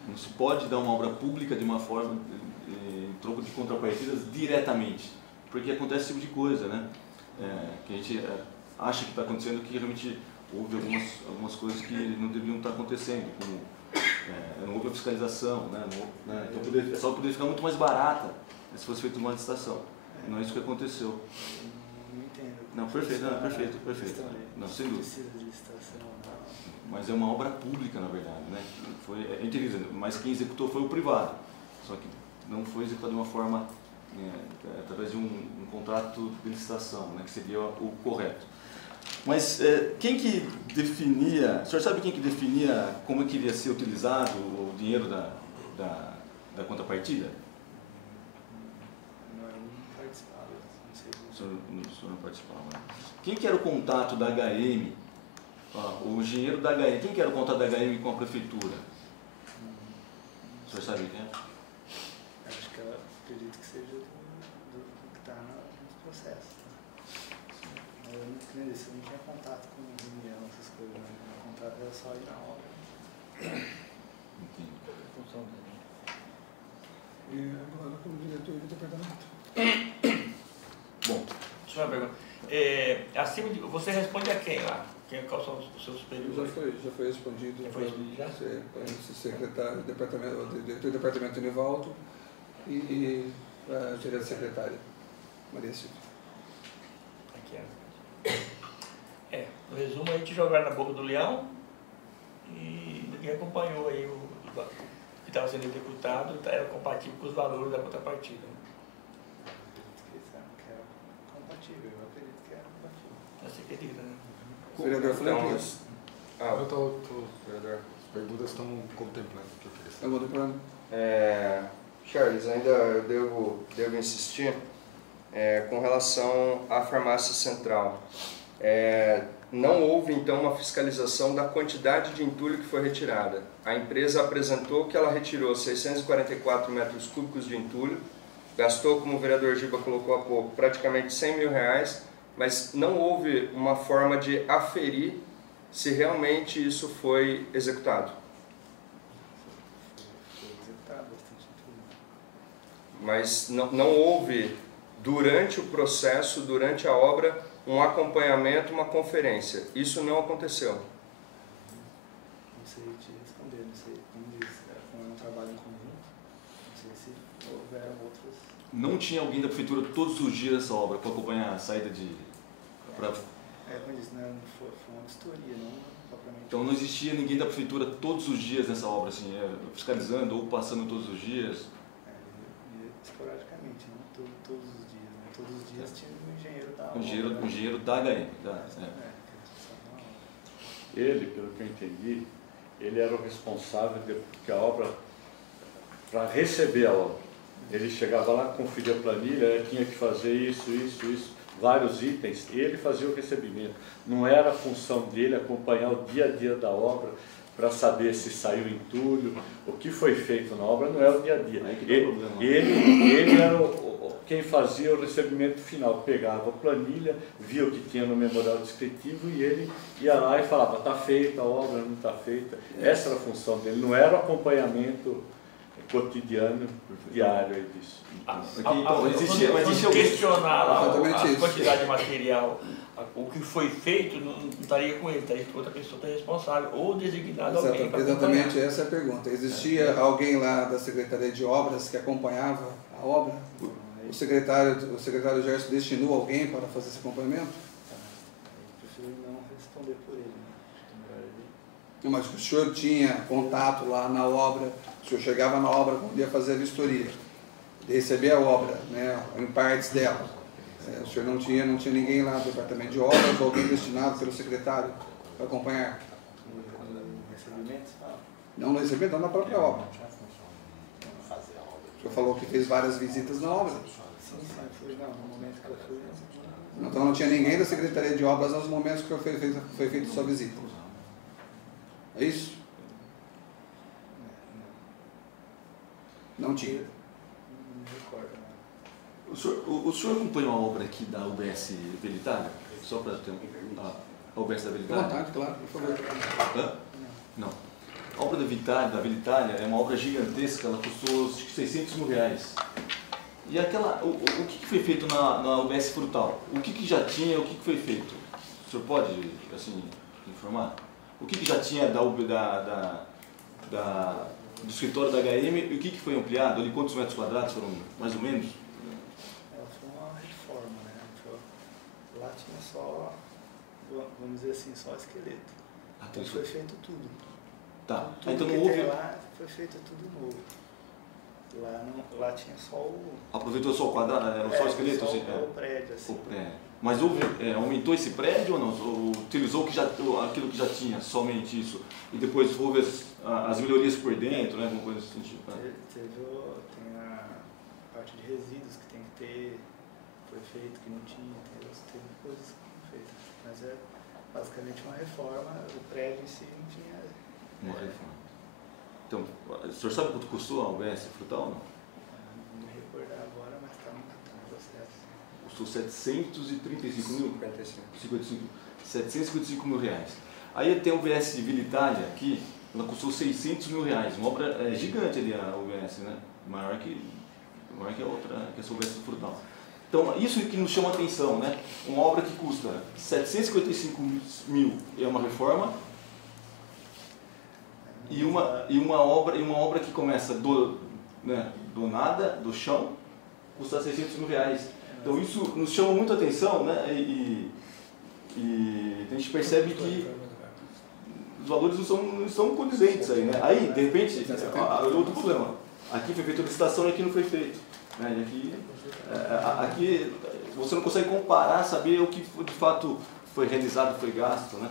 Não se pode dar uma obra pública de uma forma, em troco de contrapartidas, diretamente. Porque acontece esse tipo de coisa, né? Que a gente acha que está acontecendo, que realmente houve algumas coisas que não deveriam estar acontecendo, como não houve a fiscalização, né? Então, essa obra poderia ficar muito mais barata se fosse feita uma licitação. Não é isso que aconteceu. Eu não entendo. Não, perfeito. Não, sem dúvida. Precisa de licitação, não. Mas é uma obra pública, na verdade, né? A gente diz, mas quem executou foi o privado. Só que não foi executado de uma forma, através de um contrato de licitação, né? Que seria o correto. Mas quem que definia, o senhor sabe quem que definia como é que iria ser utilizado o dinheiro da contrapartida? Não, eu não participava, não sei. O senhor não participava. Quem que era o contato da HM, o engenheiro da HM, quem que era o contato da HM com a prefeitura? O senhor sabe quem é? Acho que ela acredito que seja do que está nos processos. Eu não disse, eu não tinha contato com reunião, essas coisas, né? O contato era só ir na obra. Entendi. E agora como diretor do departamento. Bom, Deixa eu perguntar. Você responde a quem lá? Quais são os seus superiores? Já foi respondido. Já foi respondido já? Secretário do departamento, diretor do departamento Nivaldo e a gerente secretária, Maria Silvia. Aqui no resumo, a gente jogaram na boca do leão e ninguém acompanhou aí o que estava sendo executado, era compatível com os valores da contrapartida. Que era compatível, eu acredito que era compatível. Você acredita, né? Vereador Flamengo. Vereador. As perguntas estão contemplando o que eu queria saber. Eu vou deparando. Charles, ainda eu devo insistir com relação à farmácia central. Não houve então uma fiscalização da quantidade de entulho que foi retirada. A empresa apresentou que ela retirou 644 metros cúbicos de entulho, gastou, como o vereador Giba colocou há pouco, praticamente R$100 mil, mas não houve uma forma de aferir se realmente isso foi executado. Foi executado bastante entulho. Mas não houve, durante o processo, durante a obra, um acompanhamento, uma conferência. Isso não aconteceu. Não sei te responder, não sei, como diz, como é um trabalho em conjunto, não sei se houveram outros. Não tinha alguém da prefeitura todos os dias nessa obra para acompanhar a saída de... Como disse, né, foi uma vistoria, não propriamente. Então não existia ninguém da prefeitura todos os dias nessa obra, assim, fiscalizando ou passando todos os dias? Esporadicamente, não todos os dias, né? Todos os dias tinha um engenheiro da obra. O engenheiro da HM. Ele, pelo que eu entendi, ele era o responsável porque a obra, para receber a obra. Ele chegava lá, conferia a planilha, tinha que fazer isso, vários itens, ele fazia o recebimento. Não era a função dele acompanhar o dia a dia da obra para saber se saiu entulho, o que foi feito na obra não era o dia a dia. Ele era quem fazia o recebimento final, pegava a planilha, via o que tinha no memorial descritivo e ele ia lá e falava, está feita a obra, não está feita. Essa era a função dele, não era o acompanhamento cotidiano, diário disso. Então, existia questionar a Exatamente quantidade de material, o que foi feito, não estaria com ele, estaria com outra pessoa responsável, ou designado alguém para Exatamente essa é a pergunta. Existia alguém lá da Secretaria de Obras que acompanhava a obra? O secretário Gerson destinou alguém para fazer esse acompanhamento? Eu prefiro não responder por ele, né? Mas o senhor tinha contato lá na obra, o senhor chegava na obra quando ia fazer a vistoria, de receber a obra, né, em partes dela. O senhor não tinha ninguém lá do departamento de obras, ou alguém destinado pelo secretário para acompanhar? Recebimentos? Não no recebimento, não na própria obra. O senhor falou que fez várias visitas na obra. Sim, fui, não, no momento que eu fui. Então não tinha ninguém da Secretaria de Obras nos momentos que foi feita sua visita. É isso? Não tinha. Não me recordo, né? O senhor acompanhou a obra aqui da UBS Veritália? Só para ter a UBS da Fique à Veritália? vontade, claro, por favor. Hã? Não. A obra da Veritália é uma obra gigantesca, ela custou acho que R$600 mil. E o que foi feito na UBS Frutal? O que já tinha, o que foi feito? O senhor pode, assim, informar? O que já tinha do escritório da HM e o que foi ampliado? Ali, quantos metros quadrados foram, mais ou menos? Foi uma reforma, né? Lá tinha só, vamos dizer assim, só esqueleto. Então foi feito tudo. Tá, Tudo então que não houve... tem lá foi feito tudo novo. Lá tinha só o... Aproveitou só o quadrado, só o esqueleto? Só Assim, o prédio, assim. o prédio. Mas aumentou esse prédio ou não? Ou utilizou aquilo que já tinha, somente isso? E depois houve as melhorias por dentro, né? Alguma coisa desse sentido? Tem a parte de resíduos que tem que ter, foi feito, que não tinha, teve coisas que foram feitas. Mas é basicamente uma reforma, o prédio em si não tinha... Uma reforma. Então, o senhor sabe quanto custou a UBS Frutal ou não? Não me recordar agora, mas está no processo. Custou 735 mil? 55. 755 mil reais. Aí tem a UBS de Vila Itália aqui, ela custou 600 mil reais. Uma obra gigante ali, a UBS, né? Maior que a outra, que essa UBS Frutal. Então, isso que nos chama a atenção, né? Uma obra que custa 755 mil é uma reforma, e uma obra que começa do nada, do chão, custa 600 mil reais. Então isso nos chama muito a atenção, né? E a gente percebe que os valores não são condizentes aí, né? Aí, de repente, outro problema. Aqui foi feita a licitação e aqui não foi feito. Né? E aqui você não consegue comparar, saber o que de fato foi realizado, foi gasto, né?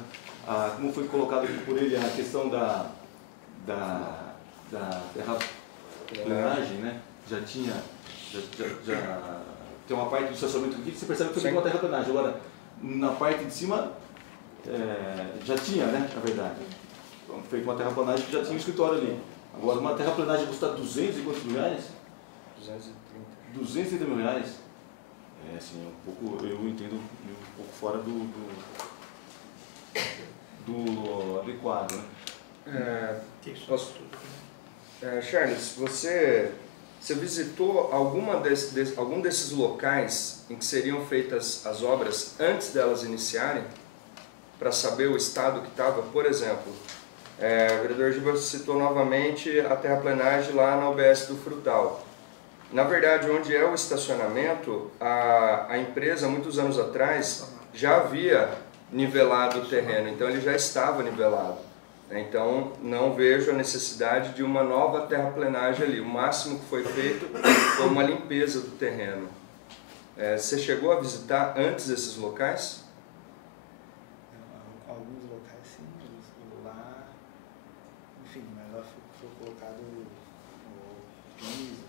Como foi colocado por ele a questão da terraplenagem, né? Já tem uma parte do estacionamento aqui que você percebe que foi uma terraplenagem. Agora, na parte de cima já tinha, né, na verdade. Feito uma terraplanagem que já tinha um escritório ali. Agora, uma terraplanagem custa 200 e quantos mil reais? 230 mil reais. É, assim, um pouco, eu entendo um pouco fora do adequado, né? Charles, você visitou algum desses locais em que seriam feitas as obras antes delas iniciarem? Para saber o estado que estava? Por exemplo, o vereador Giba citou novamente a terraplenagem lá na UBS do Frutal. Na verdade, onde é o estacionamento, a empresa, muitos anos atrás, já havia nivelado o terreno, então ele já estava nivelado. Então, não vejo a necessidade de uma nova terraplenagem ali. O máximo que foi feito foi uma limpeza do terreno. Você chegou a visitar antes esses locais? Alguns locais sim, lá, enfim, mas lá foi colocado o piso,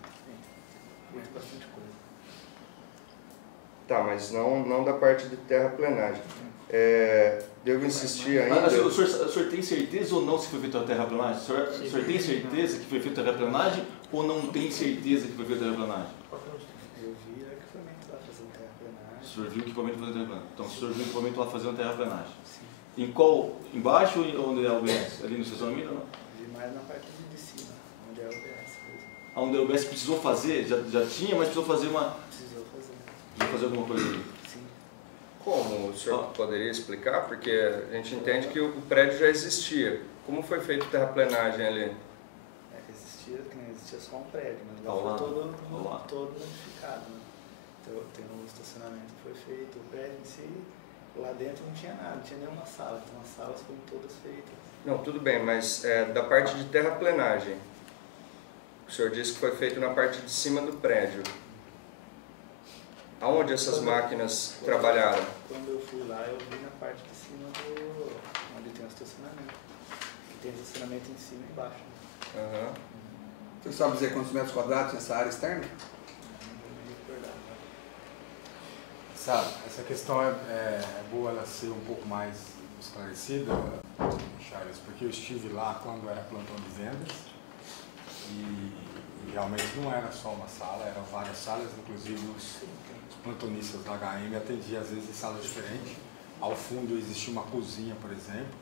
enfim, bastante coisa. Tá, mas não da parte de terraplenagem. Devo insistir ainda... O senhor tem certeza ou não se foi feita a terraplanagem? O senhor tem certeza que foi feita a terraplanagem ou não tem certeza que foi feita a terraplanagem? Eu vi o equipamento lá fazendo terraplanagem. O senhor viu o equipamento fazendo terraplanagem? Então, o senhor viu o equipamento lá fazendo terraplanagem? Sim. Em qual? Embaixo ou onde é o UBS? Ali no estacionamento ou não? Vi mais na parte de cima, onde é o UBS mesmo. Onde o UBS precisou fazer? Já tinha, mas precisou fazer uma... Precisou fazer. Precisou fazer alguma coisa ali? Como o senhor poderia explicar? Porque a gente entende que o prédio já existia. Como foi feita a terraplenagem ali? Existia só um prédio, mas lá foi todo modificado. Né? Então, tem um estacionamento que foi feito, o prédio em si, lá dentro não tinha nada, não tinha nenhuma sala. Então as salas foram todas feitas. Não, tudo bem, mas da parte de terraplenagem, o senhor disse que foi feito na parte de cima do prédio. Aonde essas máquinas trabalharam? Quando eu fui lá, eu vi na parte de cima onde tem o estacionamento. Que tem estacionamento em cima e embaixo. Uhum. Você sabe dizer quantos metros quadrados nessa área externa? Não vou me recordar. Sabe, essa questão é boa ela ser um pouco mais esclarecida, Charles, porque eu estive lá quando era plantão de vendas e realmente não era só uma sala, eram várias salas, inclusive os plantonistas da HM atendiam às vezes em salas diferentes. Ao fundo existia uma cozinha, por exemplo,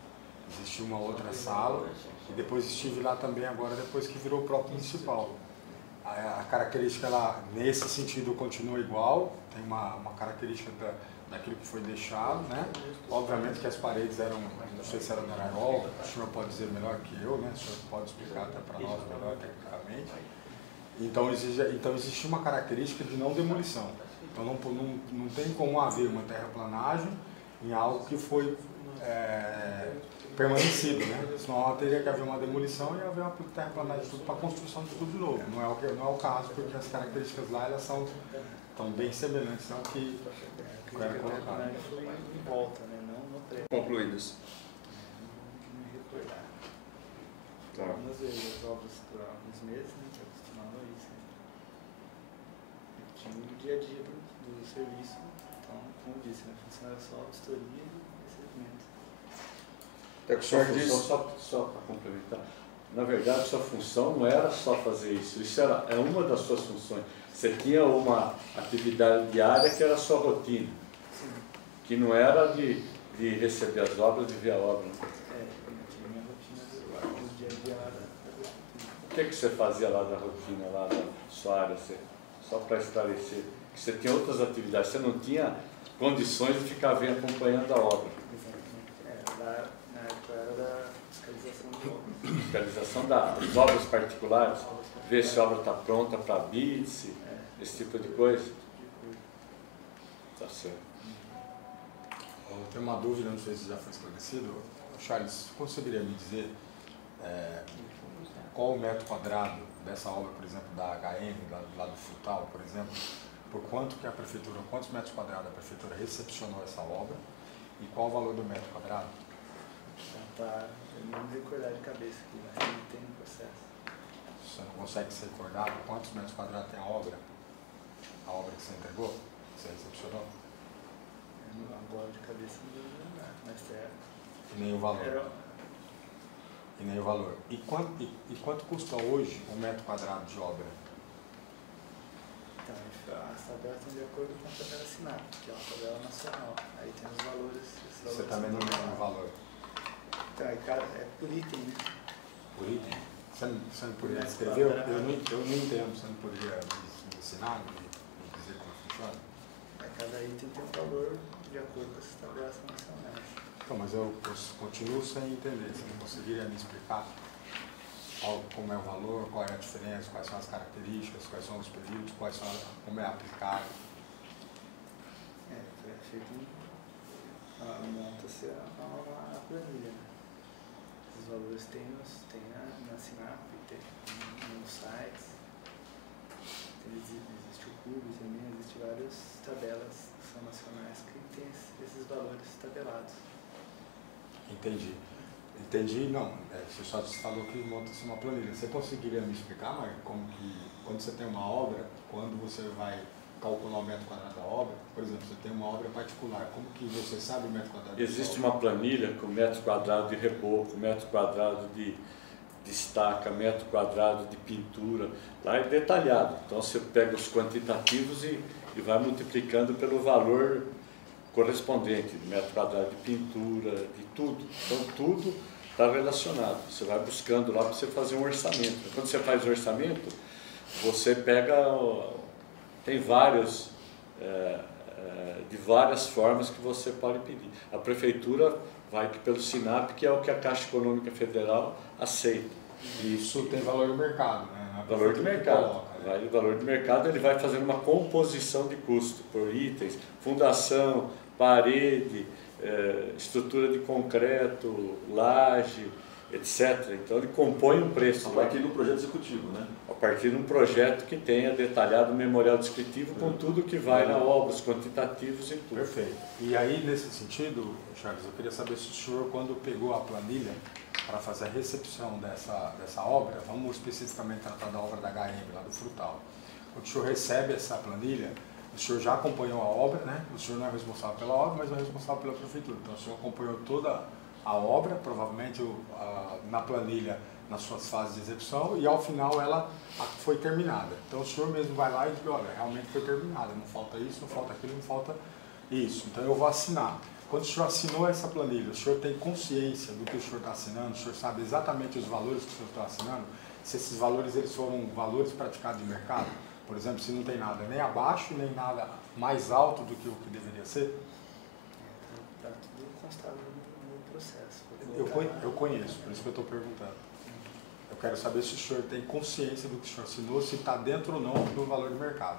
existia uma outra sala, e depois estive lá também agora, depois que virou o próprio municipal. A característica, ela, nesse sentido, continua igual, tem uma característica daquilo que foi deixado, né? Obviamente que as paredes eram, não sei se eram de ararol, o senhor pode dizer melhor que eu, né? O senhor pode explicar até para nós melhor tecnicamente. Então existe uma característica de não demolição. Então não tem como haver uma terraplanagem em algo que foi permanecido, né? Senão teria que haver uma demolição e haver uma terraplanagem de tudo para a construção de tudo de novo. Não é o caso, porque as características lá elas são bem semelhantes ao que era colocado. Foi em volta, né? Não no prédio. Concluídas. Não me recordar. Tá. Algumas vezes as obras por alguns meses, né? Que eu costumava isso. Tinha o dia a dia do serviço. Então, como eu disse, né? Funcionava só vistoria e recebimento. Até que o senhor disse... Só para complementar, na verdade sua função não era só fazer isso, é uma das suas funções. Você tinha uma atividade diária que era a sua rotina, que não era de receber as obras, de ver a obra. Eu tinha minha rotina do dia a dia lá da O que você fazia lá da rotina, lá da sua área? Só para esclarecer, que você tinha outras atividades, você não tinha condições de ficar acompanhando a obra. Exatamente. Na época era da fiscalização de obras. Fiscalização das obras particulares, ver se a obra está pronta para BITS, esse tipo de coisa. Tá certo. Eu tenho uma dúvida, não sei se já foi esclarecido. Charles, conseguiria me dizer qual o metro quadrado dessa obra, por exemplo, da HM, lá do Frutal, por exemplo, por quanto que a prefeitura, quantos metros quadrados a prefeitura recepcionou essa obra e qual o valor do metro quadrado? Eu não me recordar de cabeça aqui, mas não tem no processo. Você não consegue se recordar quantos metros quadrados tem a obra? A obra que você entregou? Que você recepcionou? Agora de cabeça não deu nada, mas E nem o valor. E nem o valor. E quanto custa hoje um metro quadrado de obra? Então, as tabelas estão de acordo com a tabela assinada, que é uma tabela nacional. Aí tem os valores. Você também não tem o valor. Então, é por item, né? Por item? Você não poderia descrever? Eu não entendo. Você não poderia me ensinar, me dizer como funciona? Cada item tem um valor de acordo com essas tabelas nacionais. Então, mas eu continuo sem entender. Você não conseguiria me explicar como é o valor, qual é a diferença, quais são as características, quais são os períodos, como é aplicado? Foi feito monta-se a planilha. Né? Os valores tem na Sinap, tem nos sites, existe o CUB também, existem várias tabelas que são nacionais que tem esses valores tabelados. Entendi, não. Você só falou que monta-se uma planilha. Você conseguiria me explicar, Marco, como que, quando você tem uma obra, quando você vai calcular o metro quadrado da obra, por exemplo, você tem uma obra particular, como que você sabe o metro quadrado da obra? Existe uma planilha com metro quadrado de reboco, metro quadrado de estaca, metro quadrado de pintura, lá é detalhado. Então você pega os quantitativos e vai multiplicando pelo valor correspondente, de metro quadrado de pintura, de tudo. Então tudo está relacionado. Você vai buscando lá para você fazer um orçamento. Quando você faz o orçamento, você pega, tem vários, de várias formas que você pode pedir. A prefeitura vai pelo SINAP, que é o que a Caixa Econômica Federal aceita. Isso tem valor do mercado, né? Valor do mercado. O valor do mercado, ele vai fazendo uma composição de custo por itens, fundação, parede, estrutura de concreto, laje, etc. Então ele compõe um preço. A partir do projeto executivo, né? A partir de um projeto que tenha detalhado o memorial descritivo com tudo que vai na obra, os quantitativos e tudo. Perfeito. E aí, nesse sentido, Charles, eu queria saber se o senhor, quando pegou a planilha para fazer a recepção dessa obra, vamos especificamente tratar da obra da HM, lá do Frutal. Quando o senhor recebe essa planilha, o senhor já acompanhou a obra, né? O senhor não é responsável pela obra, mas é responsável pela prefeitura. Então, o senhor acompanhou toda a obra, provavelmente na planilha, nas suas fases de execução, e ao final ela foi terminada. Então, o senhor mesmo vai lá e diz, olha, realmente foi terminada, não falta isso, não falta aquilo, não falta isso. Então, eu vou assinar. Quando o senhor assinou essa planilha, o senhor tem consciência do que o senhor está assinando, o senhor sabe exatamente os valores que o senhor está assinando, se esses valores eles foram valores praticados de mercado? Por exemplo, se não tem nada nem abaixo, nem nada mais alto do que o que deveria ser? Está tudo constado no processo. Eu conheço, por isso que eu estou perguntando. Eu quero saber se o senhor tem consciência do que o senhor assinou, se está dentro ou não do valor de mercado.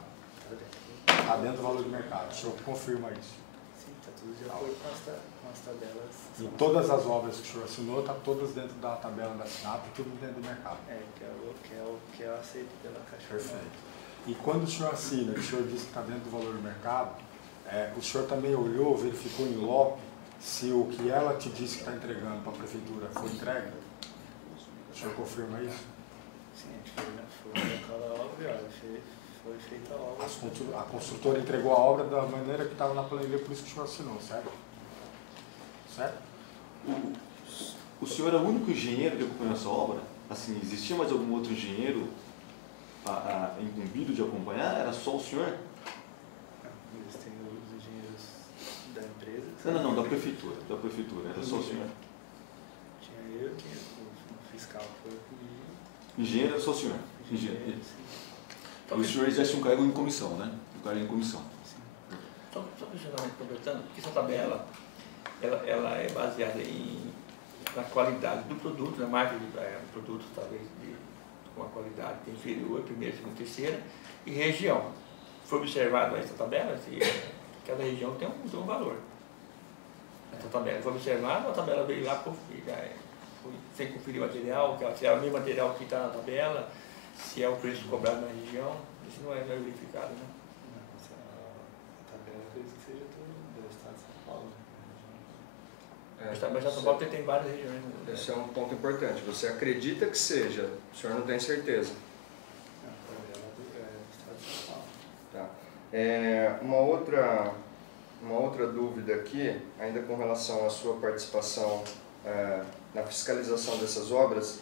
Está dentro do valor de mercado, o senhor confirma isso? Sim, está tudo de acordo com as tabelas. E todas as obras que o senhor assinou, estão todas dentro da tabela da SINAP, tudo dentro do mercado? Que é aceito pela Caixa. Perfeito. E quando o senhor assina, o senhor disse que está dentro do valor do mercado, o senhor também olhou, verificou em loco se o que ela te disse que está entregando para a prefeitura foi entregue? O senhor confirma isso? Sim, a gente foi no local da obra, olha, foi feita a obra. A construtora entregou a obra da maneira que estava na planilha, por isso que o senhor assinou, certo? Certo? O senhor é o único engenheiro que acompanhou essa obra? Assim, existia mais algum outro engenheiro incumbido de acompanhar? Era só o senhor? Existem os engenheiros da empresa. Não, da prefeitura. Era só o senhor? Tinha eu, tinha o fiscal que foi comigo. Engenheiro era só o senhor? Engenheiro. Sim. E o senhor exerce um cargo em comissão, né? Um cargo em comissão. Sim. Só completando, porque essa tabela ela é baseada na qualidade do produto, na marca do produto, talvez com uma qualidade inferior, primeira, segunda, terceira, e região. Foi observado essa tabela, cada região tem um valor. Essa tabela foi observada, a tabela veio lá sem conferir o material, se é o mesmo material que está na tabela, se é o preço cobrado na região, isso não é verificado, né? A tabela acredito que seja do estado de São Paulo. Mas São Paulo tem várias regiões. Né? Esse é um ponto importante. Você acredita que seja, o senhor não tem certeza. A tabela do estado de São Paulo. Tá. Uma outra uma outra dúvida aqui, ainda com relação à sua participação na fiscalização dessas obras.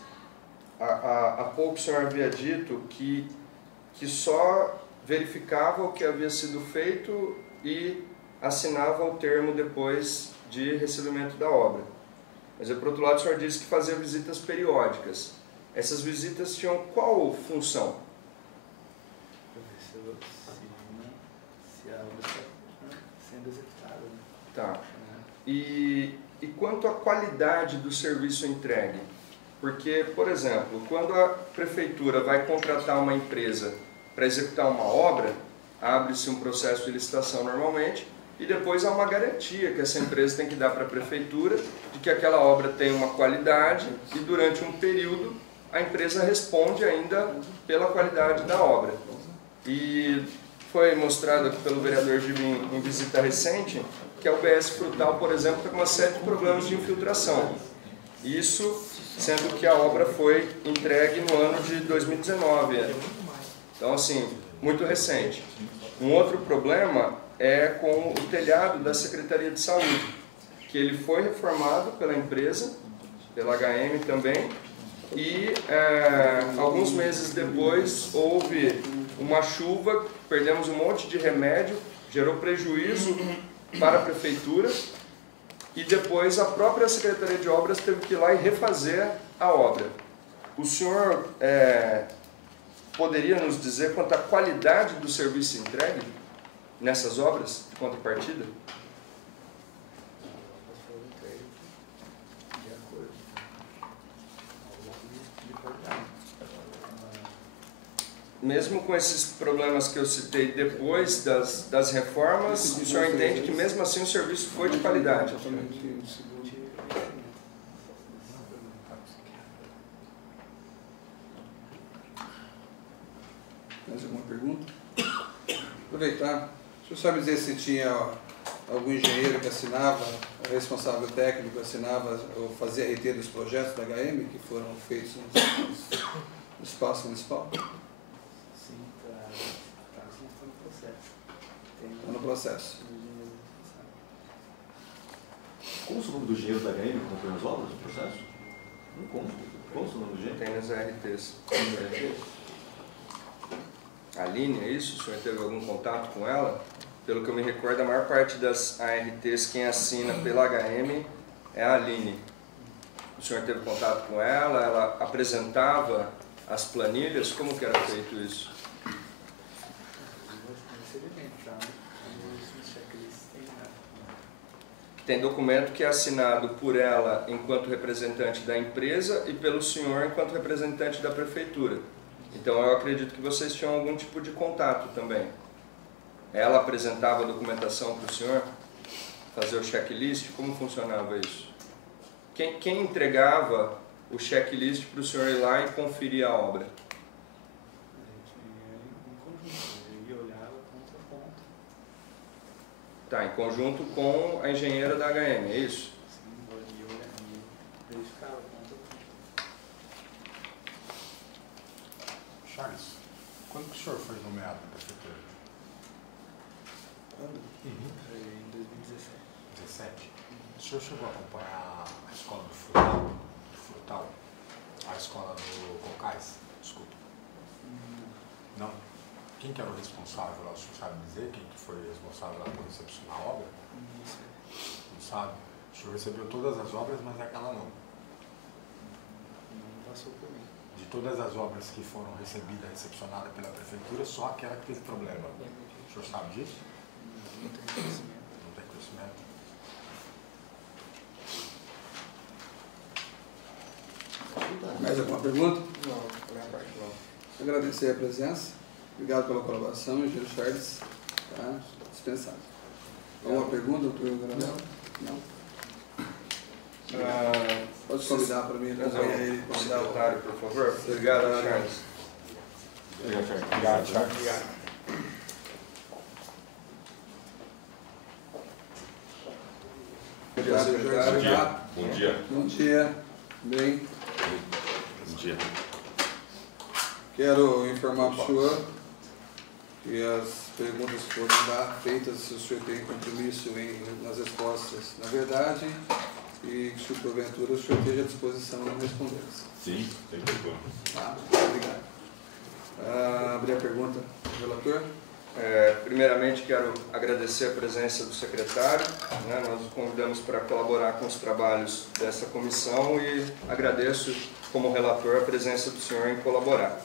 Há pouco o senhor havia dito que só verificava o que havia sido feito e assinava o termo depois de recebimento da obra. Mas, por outro lado, o senhor disse que fazia visitas periódicas. Essas visitas tinham qual função? Para ver se a obra está sendo executada. Né? Tá. E quanto à qualidade do serviço entregue? Porque, por exemplo, quando a prefeitura vai contratar uma empresa para executar uma obra, abre-se um processo de licitação normalmente e depois há uma garantia que essa empresa tem que dar para a prefeitura de que aquela obra tem uma qualidade e durante um período a empresa responde ainda pela qualidade da obra. E foi mostrado aqui pelo vereador Gibim em visita recente que a UBS Frutal, por exemplo, está com uma série de problemas de infiltração. Isso sendo que a obra foi entregue no ano de 2019. Então, assim, muito recente. Um outro problema é com o telhado da Secretaria de Saúde, que ele foi reformado pela empresa, pela HM também, e alguns meses depois houve uma chuva, perdemos um monte de remédio, gerou prejuízo para a prefeitura, e depois a própria Secretaria de Obras teve que ir lá e refazer a obra. O senhor poderia nos dizer quanto à qualidade do serviço entregue nessas obras de contrapartida? Mesmo com esses problemas que eu citei depois das reformas, o senhor entende que mesmo assim o serviço foi de qualidade? Mais alguma pergunta? Aproveitar, o senhor sabe dizer se tinha algum engenheiro que assinava, o responsável técnico assinava ou fazia RT dos projetos da HM que foram feitos no espaço municipal? Sim, está no processo. Está no processo. Como o nome do engenheiro da HM que comprou as obras, o processo? Não consta. Qual o nome do engenheiro? Tem nas ARTs. A Aline, é isso? O senhor teve algum contato com ela? Pelo que eu me recordo, a maior parte das ARTs, quem assina pela HM é a Aline. O senhor teve contato com ela? Ela apresentava as planilhas? Como que era feito isso? Tem documento que é assinado por ela enquanto representante da empresa e pelo senhor enquanto representante da prefeitura. Então eu acredito que vocês tinham algum tipo de contato também. Ela apresentava a documentação para o senhor? Fazer o checklist? Como funcionava isso? Quem entregava o checklist para o senhor ir lá e conferir a obra? Tá, em conjunto com a engenheira da HM, é isso? Sim, e verificava ponto a ponto. Charles, quando que o senhor foi nomeado na prefeitura? Quando? Foi em 2017. 17? O senhor chegou a acompanhar a escola do Frutal? A escola do Cocais? Desculpa. Não? Quem que era o responsável lá? O senhor sabe dizer quem que foi o responsável lá por recepcionar a obra? Não sei. Não sabe? O senhor recebeu todas as obras, mas aquela não. Não passou por mim. De todas as obras que foram recebidas, recepcionadas pela prefeitura, só aquela que teve problema. O senhor sabe disso? Não tenho conhecimento. Não tem conhecimento? Mais alguma pergunta? Não, por minha parte não. Agradecer a presença. Obrigado pela colaboração, engenheiro Charles. Tá dispensado. Alguma pergunta, doutor Granel? Não? Pode convidar para mim, acompanhar ele. O secretário, por favor. Obrigado, Charles. Obrigado, Charles. Obrigado, Charles. Obrigado. Obrigado, secretário. Bom dia. Bom dia. Bem, Bom dia. quero informar para o senhor que as perguntas foram feitas, se o senhor tem compromisso nas respostas na verdade e se porventura o senhor esteja à disposição de respondê-las. Sim, sem problema. Tá, obrigado. Abrir a pergunta do relator. Primeiramente, quero agradecer a presença do secretário, né? Nós o convidamos para colaborar com os trabalhos dessa comissão e agradeço, como relator, a presença do senhor em colaborar.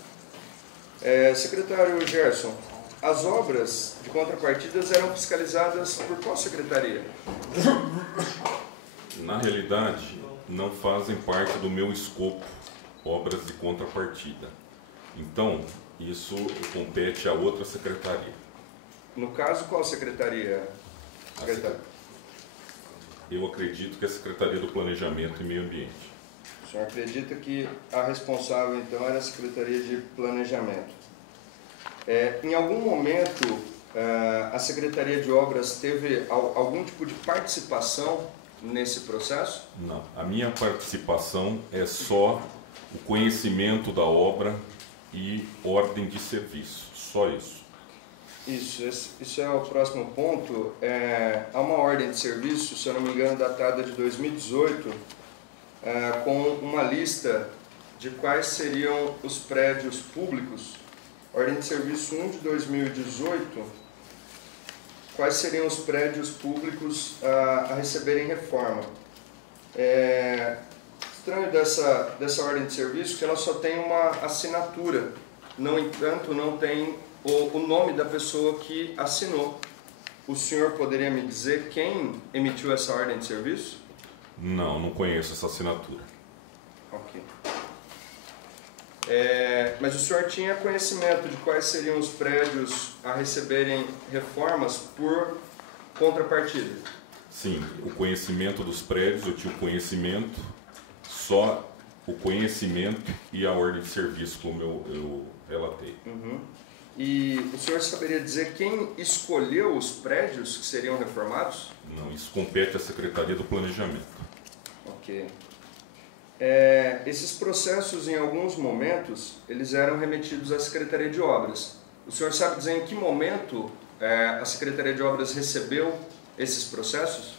Secretário Gerson, as obras de contrapartidas eram fiscalizadas por qual secretaria? Na realidade, não fazem parte do meu escopo obras de contrapartida. Então, isso compete a outra secretaria. No caso, qual secretaria? Secretário? Eu acredito que é a Secretaria do Planejamento e Meio Ambiente. O senhor acredita que a responsável, então, era a Secretaria de Planejamento? Em algum momento, a Secretaria de Obras teve algum tipo de participação nesse processo? Não. A minha participação é só o conhecimento da obra e ordem de serviço. Só isso. Isso é o próximo ponto. Há uma ordem de serviço, se eu não me engano, datada de 2018, com uma lista de quais seriam os prédios públicos. Ordem de serviço 1 de 2018, quais seriam os prédios públicos a receberem reforma. Estranho dessa ordem de serviço que ela só tem uma assinatura, no entanto não tem o nome da pessoa que assinou. O senhor poderia me dizer quem emitiu essa ordem de serviço? Não conheço essa assinatura. Ok. Mas o senhor tinha conhecimento de quais seriam os prédios a receberem reformas por contrapartida? Sim, o conhecimento dos prédios, eu tinha o conhecimento, só o conhecimento e a ordem de serviço, como eu relatei. Uhum. E o senhor saberia dizer quem escolheu os prédios que seriam reformados? Não, isso compete à Secretaria do Planejamento. Ok. Esses processos, em alguns momentos, eles eram remetidos à Secretaria de Obras. O senhor sabe dizer em que momento a Secretaria de Obras recebeu esses processos?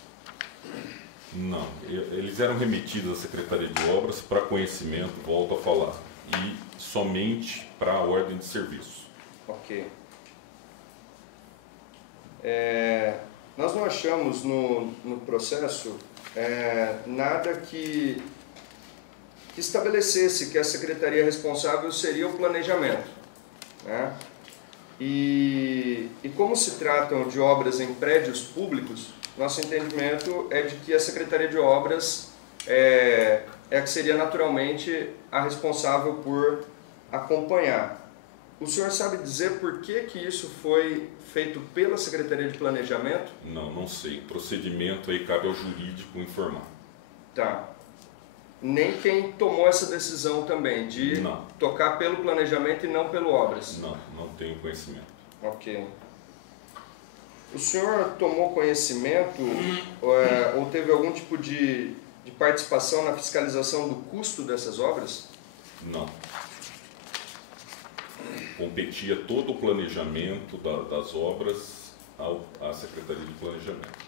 Não, eles eram remetidos à Secretaria de Obras para conhecimento, volto a falar, e somente para a ordem de serviço. Ok. Nós não achamos no processo nada que estabelecesse que a secretaria responsável seria o planejamento, né? E como se tratam de obras em prédios públicos, nosso entendimento é de que a Secretaria de Obras é a que seria naturalmente a responsável por acompanhar. O senhor sabe dizer por que isso foi feito pela Secretaria de Planejamento? Não sei. O procedimento aí cabe ao jurídico informar. Tá. Nem quem tomou essa decisão também de tocar pelo planejamento e não pelo obras? Não tenho conhecimento. Ok. O senhor tomou conhecimento ou teve algum tipo de participação na fiscalização do custo dessas obras? Não. Competia todo o planejamento das obras à Secretaria de Planejamento.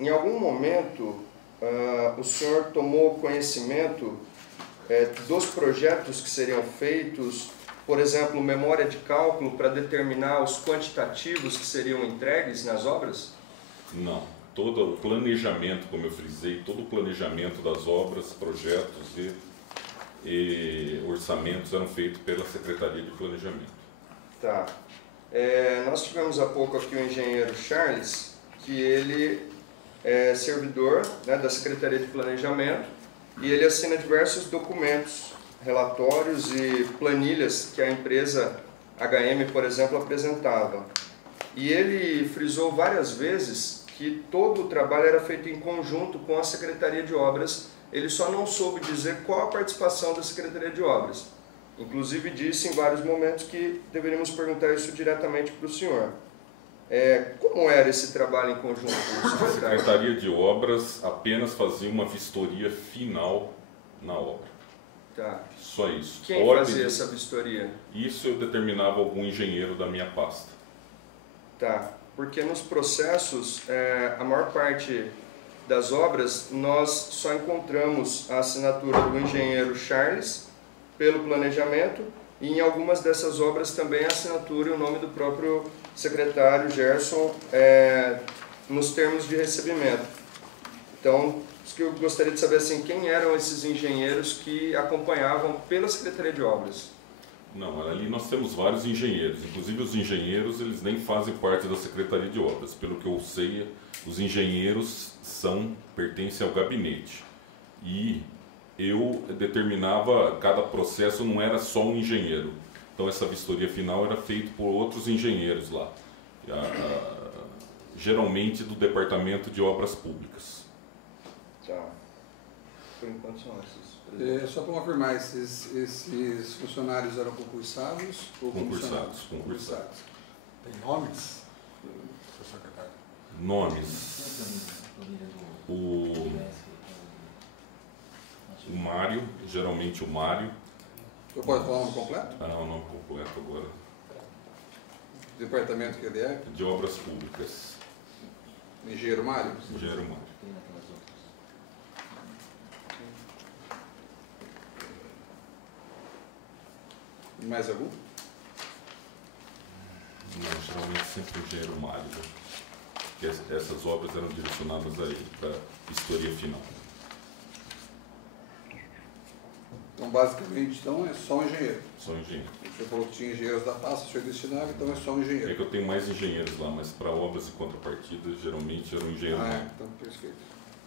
Em algum momento, o senhor tomou conhecimento dos projetos que seriam feitos, por exemplo, memória de cálculo para determinar os quantitativos que seriam entregues nas obras? Não. Todo o planejamento, como eu frisei, todo o planejamento das obras, projetos e orçamentos eram feitos pela Secretaria de Planejamento. Tá. Nós tivemos há pouco aqui o engenheiro Charles, que ele é servidor, né, da Secretaria de Planejamento, e ele assina diversos documentos, relatórios e planilhas que a empresa HM, por exemplo, apresentava. E ele frisou várias vezes que todo o trabalho era feito em conjunto com a Secretaria de Obras. Ele só não soube dizer qual a participação da Secretaria de Obras. Inclusive disse em vários momentos que deveríamos perguntar isso diretamente para o senhor. Como era esse trabalho em conjunto? A Secretaria de Obras apenas fazia uma vistoria final na obra. Tá. Só isso. Quem fazia essa vistoria? Isso eu determinava algum engenheiro da minha pasta. Tá, porque nos processos, a maior parte das obras, nós só encontramos a assinatura do engenheiro Charles pelo planejamento, e em algumas dessas obras também a assinatura e o nome do próprio secretário Gerson nos termos de recebimento. Então, isso que eu gostaria de saber, assim, quem eram esses engenheiros que acompanhavam pela Secretaria de Obras? Não, ali nós temos vários engenheiros, inclusive os engenheiros eles nem fazem parte da Secretaria de Obras. Pelo que eu sei, os engenheiros pertencem ao gabinete. E eu determinava, cada processo não era só um engenheiro. Então essa vistoria final era feita por outros engenheiros lá, geralmente do Departamento de Obras Públicas. Tá. Por enquanto são esses. Só para confirmar, esses funcionários eram concursados? Ou Concursados. Tem nomes, professor secretário? Nomes. O Mário, geralmente o Mário. Eu posso falar o nome completo? Não, o nome completo agora. Departamento que ele é? De Obras Públicas. Engenheiro Mário? Engenheiro Mário. Mais algum? Não, geralmente sempre o engenheiro Mário. Né? Porque essas obras eram direcionadas aí para vistoria final. Então, basicamente, é só um engenheiro. Só um engenheiro. O senhor falou que tinha engenheiros da pasta, o senhor destinava, então é só um engenheiro. É que eu tenho mais engenheiros lá, mas para obras e contrapartidas, geralmente era um engenheiro. Então perfeito.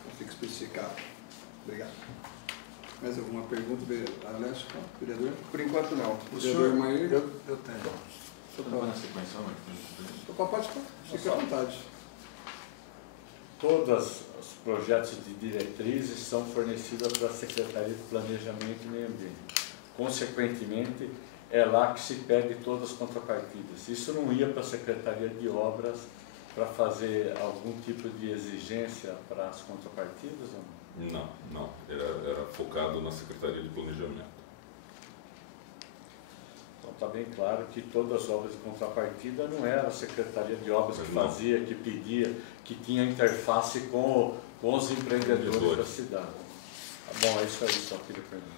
Então fica especificado. Obrigado. Mais alguma pergunta, Alessio, vereador? Por enquanto não. Vereador Maír? Eu tenho. Na sequência, Pode, fique à vontade. Todos os projetos de diretrizes são fornecidos para a Secretaria de Planejamento e Meio Ambiente. Consequentemente, é lá que se pede todas as contrapartidas. Isso não ia para a Secretaria de Obras para fazer algum tipo de exigência para as contrapartidas? Ou não? Não. Era focado na Secretaria de Planejamento. Então está bem claro que todas as obras de contrapartida não era a Secretaria de Obras que fazia, que pedia, que tinha interface com os empreendedores da cidade. Tá bom, é isso aí, só queria perguntar.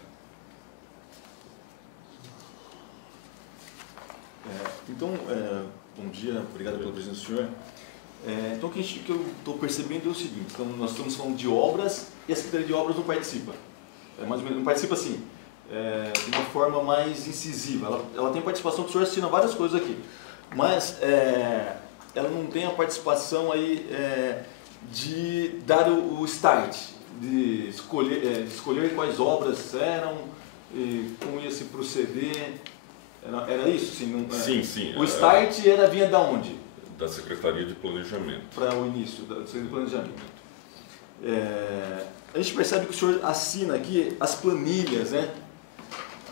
Então, bom dia, obrigado pela presença do senhor. Então, o que eu estou percebendo é o seguinte: então, nós estamos falando de obras e a Secretaria de Obras não participa. Mais ou menos, não participa assim, de uma forma mais incisiva. Ela tem participação, que o senhor assina várias coisas aqui, mas ela não tem a participação aí de dar o start, de escolher quais obras eram, e como ia se proceder. Era isso? Sim. O start vinha da onde? Da Secretaria de Planejamento. Para o início da Secretaria de Planejamento. A gente percebe que o senhor assina aqui as planilhas, né?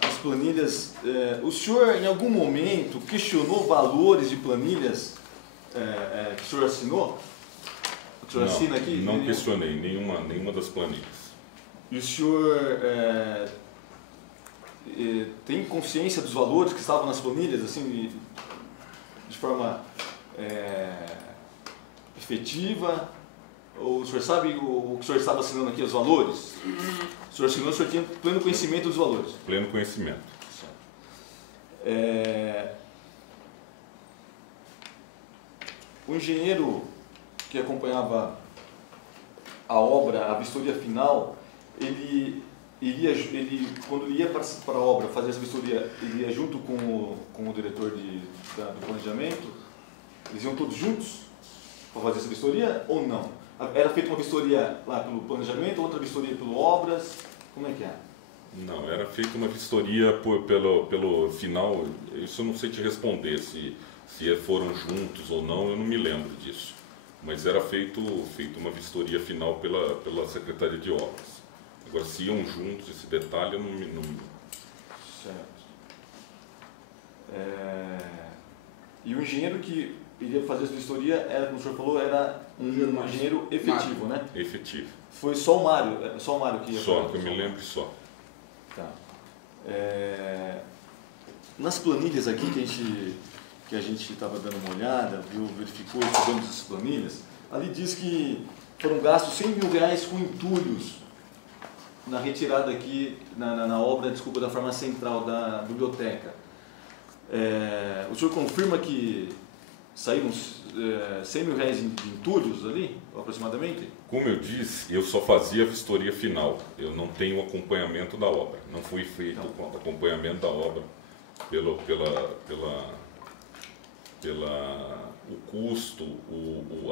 As planilhas. O senhor, em algum momento, questionou valores de planilhas que o senhor assinou? O senhor assina aqui? Não questionei nenhuma das planilhas. E o senhor tem consciência dos valores que estavam nas planilhas, assim, de forma efetiva? Ou o senhor sabe o que o senhor estava assinando aqui, os valores? O senhor assinou, o senhor tinha pleno conhecimento dos valores? Pleno conhecimento. O engenheiro que acompanhava a obra, a vistoria final, quando ele ia para a obra fazer essa vistoria, ele ia junto com o diretor do planejamento? Eles iam todos juntos para fazer essa vistoria ou não? Era feita uma vistoria lá pelo planejamento, outra vistoria pelo obras? Como é que é? Não, era feita uma vistoria pelo final. Isso eu não sei te responder, se foram juntos ou não, eu não me lembro disso. Mas era feita uma vistoria final pela Secretaria de Obras. Agora, se iam juntos, esse detalhe eu não me... Certo. E o engenheiro que iria fazer essa vistoria, como o senhor falou, era um engenheiro efetivo, né? Efetivo. Foi só o Mário que ia fazer? Só, que eu me lembro só. Tá. Nas planilhas aqui que a gente estava dando uma olhada, verificou, estudamos essas planilhas, ali diz que foram gastos R$100 mil com entulhos na retirada aqui, na obra, desculpa, da forma central da biblioteca. O senhor confirma que saíram R$100 mil de entulhos ali, aproximadamente? Como eu disse, eu só fazia a vistoria final, eu não tenho acompanhamento da obra, não foi feito o acompanhamento da obra pelo custo,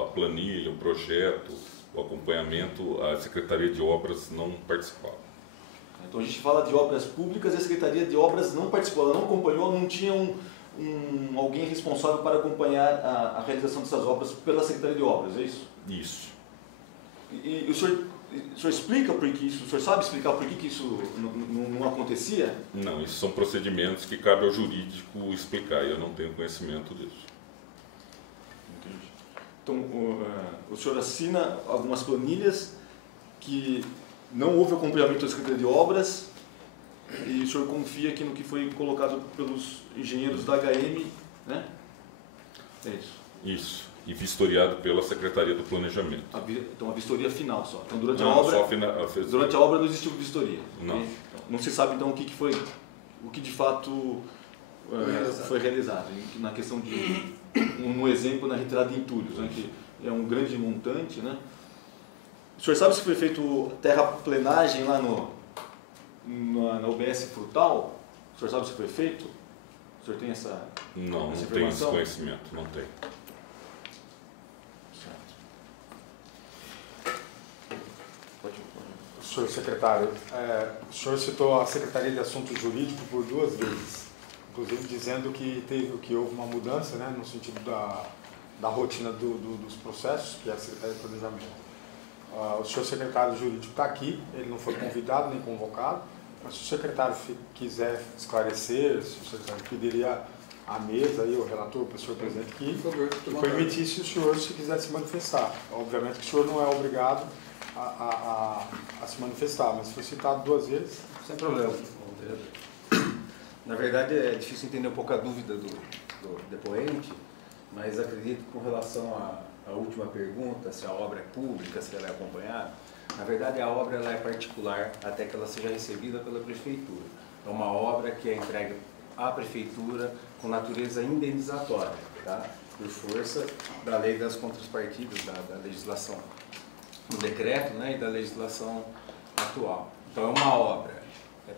a planilha, o projeto, o acompanhamento, a Secretaria de Obras não participava. Então a gente fala de obras públicas e a Secretaria de Obras não participou, ela não acompanhou, não tinha alguém responsável para acompanhar a realização dessas obras pela Secretaria de Obras, é isso? Isso. E o senhor explica por que isso, o senhor sabe explicar por que isso não acontecia? Não, isso são procedimentos que cabe ao jurídico explicar, e eu não tenho conhecimento disso. Entendi. Então, o senhor assina algumas planilhas que não houve acompanhamento da Secretaria de Obras e o senhor confia aqui no que foi colocado pelos engenheiros da HM, né? É isso. Isso. E vistoriado pela Secretaria do Planejamento. Então a vistoria final só. Então durante não, a obra. Durante a obra não existiu vistoria. Não. Não se sabe então o que de fato foi realizado. Na questão de um exemplo na retirada de entulhos, né, que é um grande montante, né? O senhor sabe se foi feito terraplenagem lá na UBS Frutal? O senhor sabe se foi feito? O senhor tem essa Não, essa não tenho esse conhecimento, não tenho. Senhor secretário, o senhor citou a Secretaria de Assuntos Jurídicos por 2 vezes, inclusive dizendo que houve uma mudança, né, no sentido da rotina dos processos, que é a Secretaria de Planejamento. O senhor secretário jurídico está aqui, ele não foi convidado nem convocado, mas se o secretário quiser esclarecer, se o secretário pediria à mesa, aí, o relator, o professor presidente, que permitisse o senhor, se quiser se manifestar. Obviamente que o senhor não é obrigado a se manifestar, mas se for citado 2 vezes... Sem problema. Na verdade, é difícil entender um pouco a dúvida do depoente, mas acredito que com relação à última pergunta, se a obra é pública, se ela é acompanhada, na verdade a obra ela é particular até que ela seja recebida pela Prefeitura. É uma obra que é entregue à Prefeitura com natureza indenizatória, tá? Por força da lei das contrapartidas, da legislação do decreto, né, e da legislação atual. Então é uma obra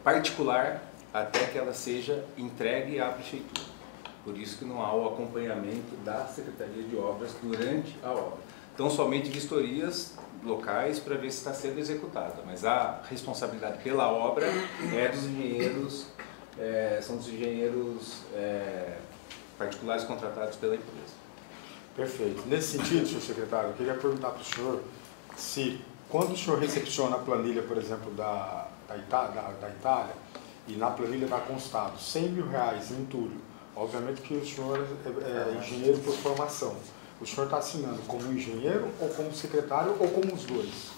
particular até que ela seja entregue à Prefeitura. Por isso que não há o acompanhamento da Secretaria de Obras durante a obra. Então somente vistorias locais para ver se está sendo executada, mas a responsabilidade pela obra é dos engenheiros, são dos engenheiros particulares contratados pela empresa. Perfeito. Nesse sentido, senhor secretário, eu queria perguntar para o senhor se, quando o senhor recepciona a planilha, por exemplo, da Itália, e na planilha está constado R$100 mil em entulho, obviamente que o senhor é engenheiro por formação. O senhor está assinando como engenheiro, ou como secretário, ou como os dois?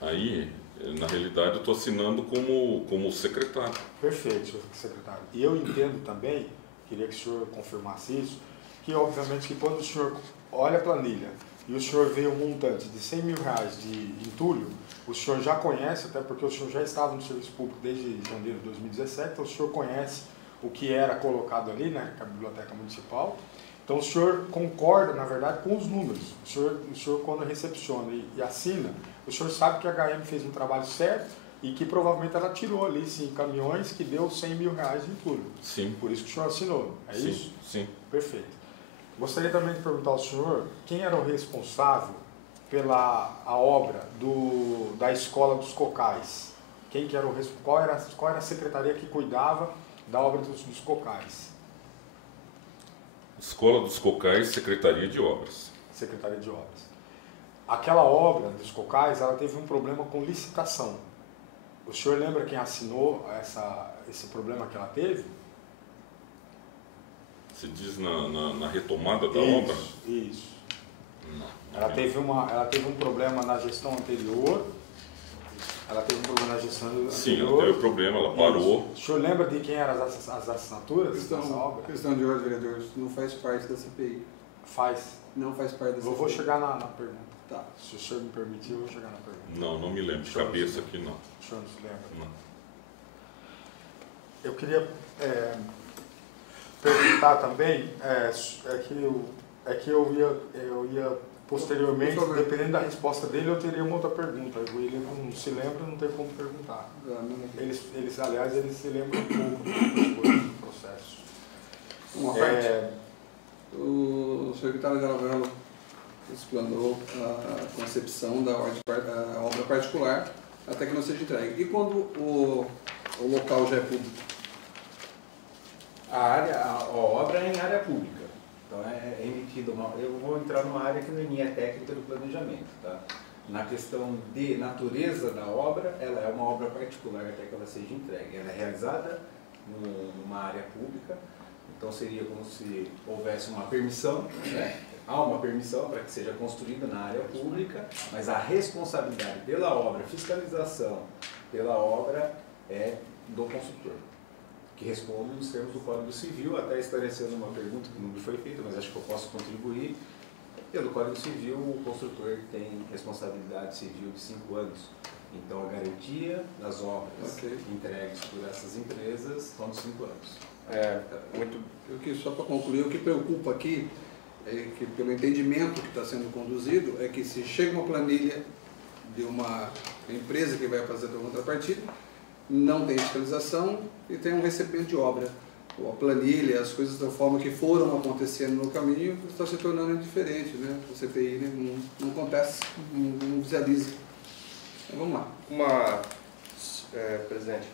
Aí, na realidade, eu estou assinando como secretário. Perfeito, senhor secretário. E eu entendo também, queria que o senhor confirmasse isso, que obviamente que quando o senhor olha a planilha e o senhor vê um montante de R$100 mil de entulho, o senhor já conhece, até porque o senhor já estava no serviço público desde janeiro de 2017, então o senhor conhece o que era colocado ali, né, na Biblioteca Municipal. Então o senhor concorda, na verdade, com os números. O senhor quando recepciona e assina, o senhor sabe que a HM fez um trabalho certo e que provavelmente ela tirou ali, sim, caminhões que deu R$100 mil de entulho. Sim. Por isso que o senhor assinou, é sim, isso? Sim. Perfeito. Gostaria também de perguntar ao senhor quem era o responsável pela obra da Escola dos Cocais. Quem que era qual era a secretaria que cuidava da obra dos Cocais? Escola dos Cocais, Secretaria de Obras. Secretaria de Obras. Aquela obra dos Cocais, ela teve um problema com licitação. O senhor lembra quem assinou esse problema que ela teve? Você diz na retomada da obra? Isso. Não. Ela teve um problema na gestão anterior Ela teve um problema na gestão anterior. Sim, ela teve problema, ela parou. O senhor lembra de quem eram as assinaturas dessa obra? Questão de ordem, vereador, isso não faz parte da CPI. Faz. Não faz parte da CPI. Eu vou chegar na pergunta. Tá. Se o senhor me permitir, eu vou chegar na pergunta. Não me lembro de cabeça aqui, não. O senhor não se lembra? Não. Eu queria perguntar também, que eu ia posteriormente, dependendo da resposta dele, eu teria uma outra pergunta. Ele não se lembra, não tem como perguntar. Aliás, ele se lembra um pouco das coisas do processo. Uma parte, o secretário Garavello explanou a concepção da obra particular até que não seja entregue. E quando o local já é público? A obra é em área pública. Então é emitido eu vou entrar numa área que não é minha técnica do planejamento, tá? Na questão de natureza da obra, ela é uma obra particular até que ela seja entregue. Ela é realizada numa área pública, então seria como se houvesse uma permissão, né? Há uma permissão para que seja construída na área pública, mas a responsabilidade pela obra, fiscalização pela obra é do construtor, que responde nos termos do Código Civil, até esclarecendo uma pergunta que não me foi feita, mas acho que eu posso contribuir. Pelo Código Civil, o construtor tem responsabilidade civil de 5 anos. Então, a garantia das obras entregues por essas empresas são de 5 anos. Só para concluir, o que preocupa aqui é que, pelo entendimento que está sendo conduzido, é que se chega uma planilha de uma empresa que vai fazer a contrapartida, não tem fiscalização e tem um recebimento de obra. A planilha, as coisas da forma que foram acontecendo no caminho, está se tornando indiferente, né? O CPI, né? Não acontece, não visualiza. Então, vamos lá. Presidente,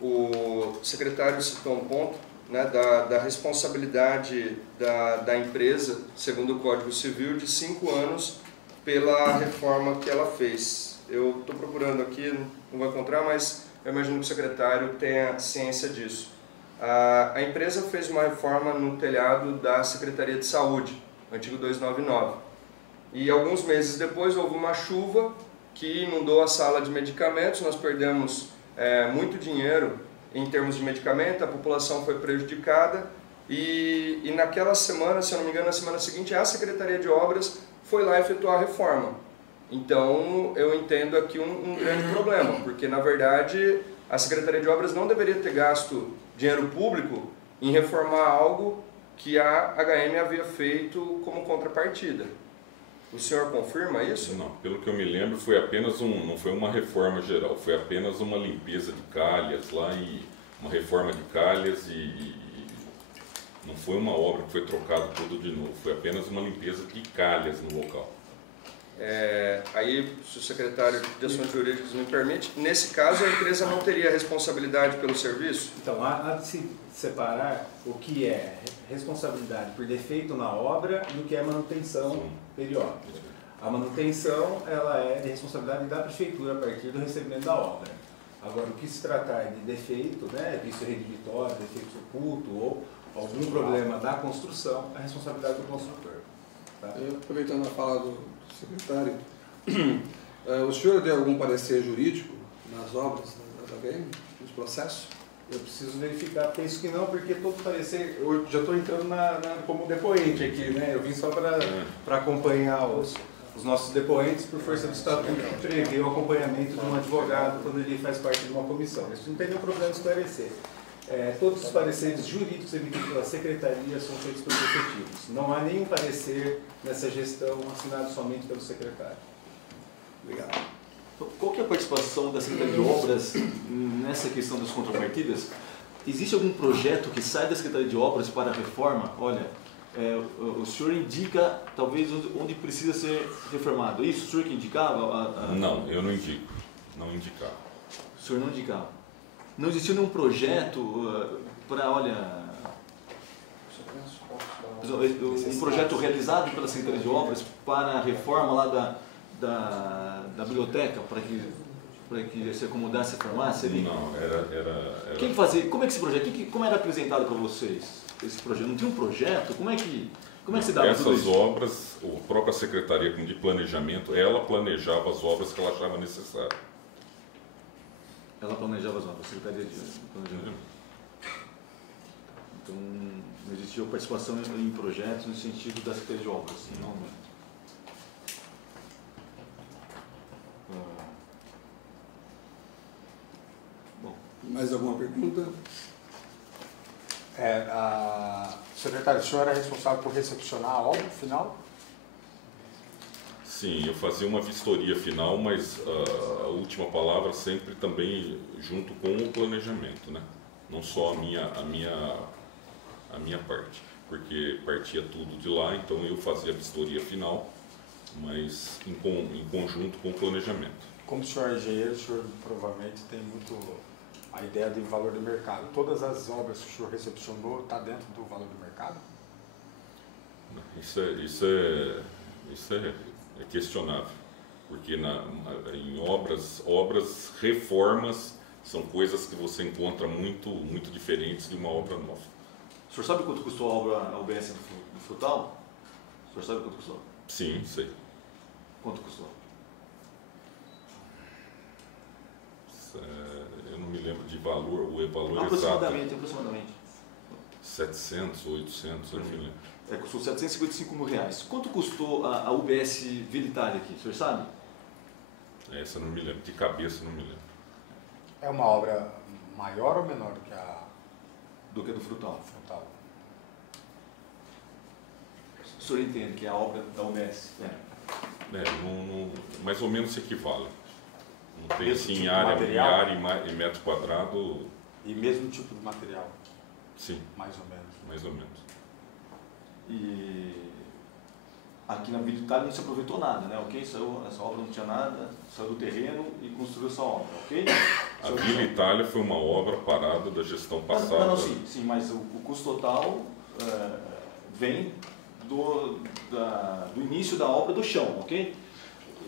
o secretário citou um ponto, né, da responsabilidade da empresa, segundo o Código Civil, de 5 anos pela reforma que ela fez. Eu estou procurando aqui, não vou encontrar, mas eu imagino que o secretário tenha ciência disso. A empresa fez uma reforma no telhado da Secretaria de Saúde, antigo 299. E alguns meses depois houve uma chuva que inundou a sala de medicamentos, nós perdemos muito dinheiro em termos de medicamento, a população foi prejudicada e naquela semana, se eu não me engano, na semana seguinte, a Secretaria de Obras foi lá efetuar a reforma. Então, eu entendo aqui um grande problema, porque, na verdade, a Secretaria de Obras não deveria ter gasto dinheiro público em reformar algo que a HM havia feito como contrapartida. O senhor confirma isso? Não, pelo que eu me lembro, foi apenas não foi uma reforma geral, foi apenas uma limpeza de calhas lá, e uma reforma de calhas e não foi uma obra que foi trocado tudo de novo, foi apenas uma limpeza de calhas no local. Aí, se o secretário de Ações Jurídicas me permite, nesse caso a empresa não teria responsabilidade pelo serviço? Então, há de se separar o que é responsabilidade por defeito na obra e o que é manutenção periódica. A manutenção ela é de responsabilidade da prefeitura a partir do recebimento da obra. Agora, o que se tratar de defeito, né, vício redivitório, defeito oculto ou algum problema da construção, é a responsabilidade do construtor. Tá? Aproveitando a fala do secretário, o senhor deu algum parecer jurídico nas obras da HM, nos processos? Eu preciso verificar, penso que não, porque todo parecer, eu já estou entrando como depoente aqui, né? Eu vim só para acompanhar os nossos depoentes por força do estatuto que prevê o acompanhamento de um advogado quando ele faz parte de uma comissão. Isso não tem nenhum problema de esclarecer. Todos os pareceres jurídicos emitidos pela Secretaria são feitos pelos efetivos. Não há nenhum parecer nessa gestão assinado somente pelo secretário. Obrigado. Qual que é a participação da Secretaria de Obras nessa questão das contrapartidas? Existe algum projeto que sai da Secretaria de Obras para a reforma? Olha, o senhor indica talvez onde precisa ser reformado. Isso o senhor que indicava? Não, eu não indico. Não indicava. O senhor não indicava? Não existia nenhum projeto para, olha... Um projeto realizado pela Secretaria de Obras para a reforma lá da biblioteca, para que se acomodasse a farmácia ali? Não, era... Quem fazia? Como é que esse projeto, como era apresentado para vocês? Esse projeto? Não tinha um projeto? Como é que se dava tudo isso? Essas obras, a própria Secretaria de Planejamento, ela planejava as obras que ela achava necessárias. ela planejava as obras, a Secretaria de Planejamento. Então, não existia participação em projetos no sentido da Secretaria de Obras, não. Bom. Mais alguma pergunta? Secretário, o senhor era responsável por recepcionar a obra final? Sim, eu fazia uma vistoria final, mas a última palavra sempre também junto com o planejamento, né? Não só a minha parte, porque partia tudo de lá, então eu fazia a vistoria final, mas em conjunto com o planejamento. Como o senhor é engenheiro, o senhor provavelmente tem muito a ideia de valor de mercado. Todas as obras que o senhor recepcionou estão dentro do valor do mercado? Isso é questionável, porque em obras, reformas, são coisas que você encontra muito diferentes de uma obra nova. O senhor sabe quanto custou a obra UBS do Frutal? O senhor sabe quanto custou? Sim, sei. Quanto custou? Eu não me lembro de valor, o valor aproximadamente, exato. Aproximadamente. 700, 800, eu não me lembro. Custou R$755 mil. Quanto custou a UBS Vila Itália aqui? O senhor sabe? Essa eu não me lembro, de cabeça não me lembro. É uma obra maior ou menor do que a do Frutal? Frutal. O senhor entende que é a obra da UBS? Mais ou menos se equivale. Não tem Mesmo assim tipo em de área material? e metro quadrado. E mesmo tipo de material? Sim. Mais ou menos. Mais ou menos. E aqui na Vila Itália não se aproveitou nada, né? Ok? Essa obra não tinha nada, saiu do terreno e construiu essa obra, ok? A Vila Itália foi uma obra parada da gestão passada. Sim, mas o custo total vem do início da obra do chão, ok?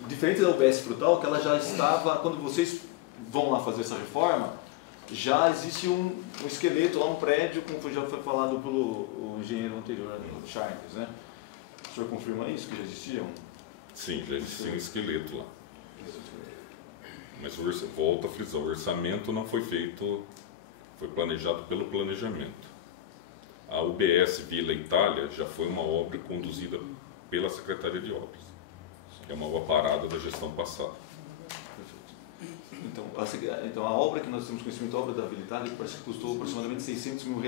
Diferente da UBS Frutal, que ela já estava, quando vocês vão lá fazer essa reforma, já existe um esqueleto lá, um prédio, como já foi falado pelo engenheiro anterior, o Charles, né? O senhor confirma isso, que já existia? Sim, já existia um esqueleto lá. Mas volto a frisar, o orçamento não foi feito, foi planejado pelo planejamento. A UBS Vila Itália já foi uma obra conduzida pela Secretaria de Obras. É uma obra parada da gestão passada. Então, a obra que nós temos conhecimento, a obra da Vila Itália, parece que custou aproximadamente R$600 mil.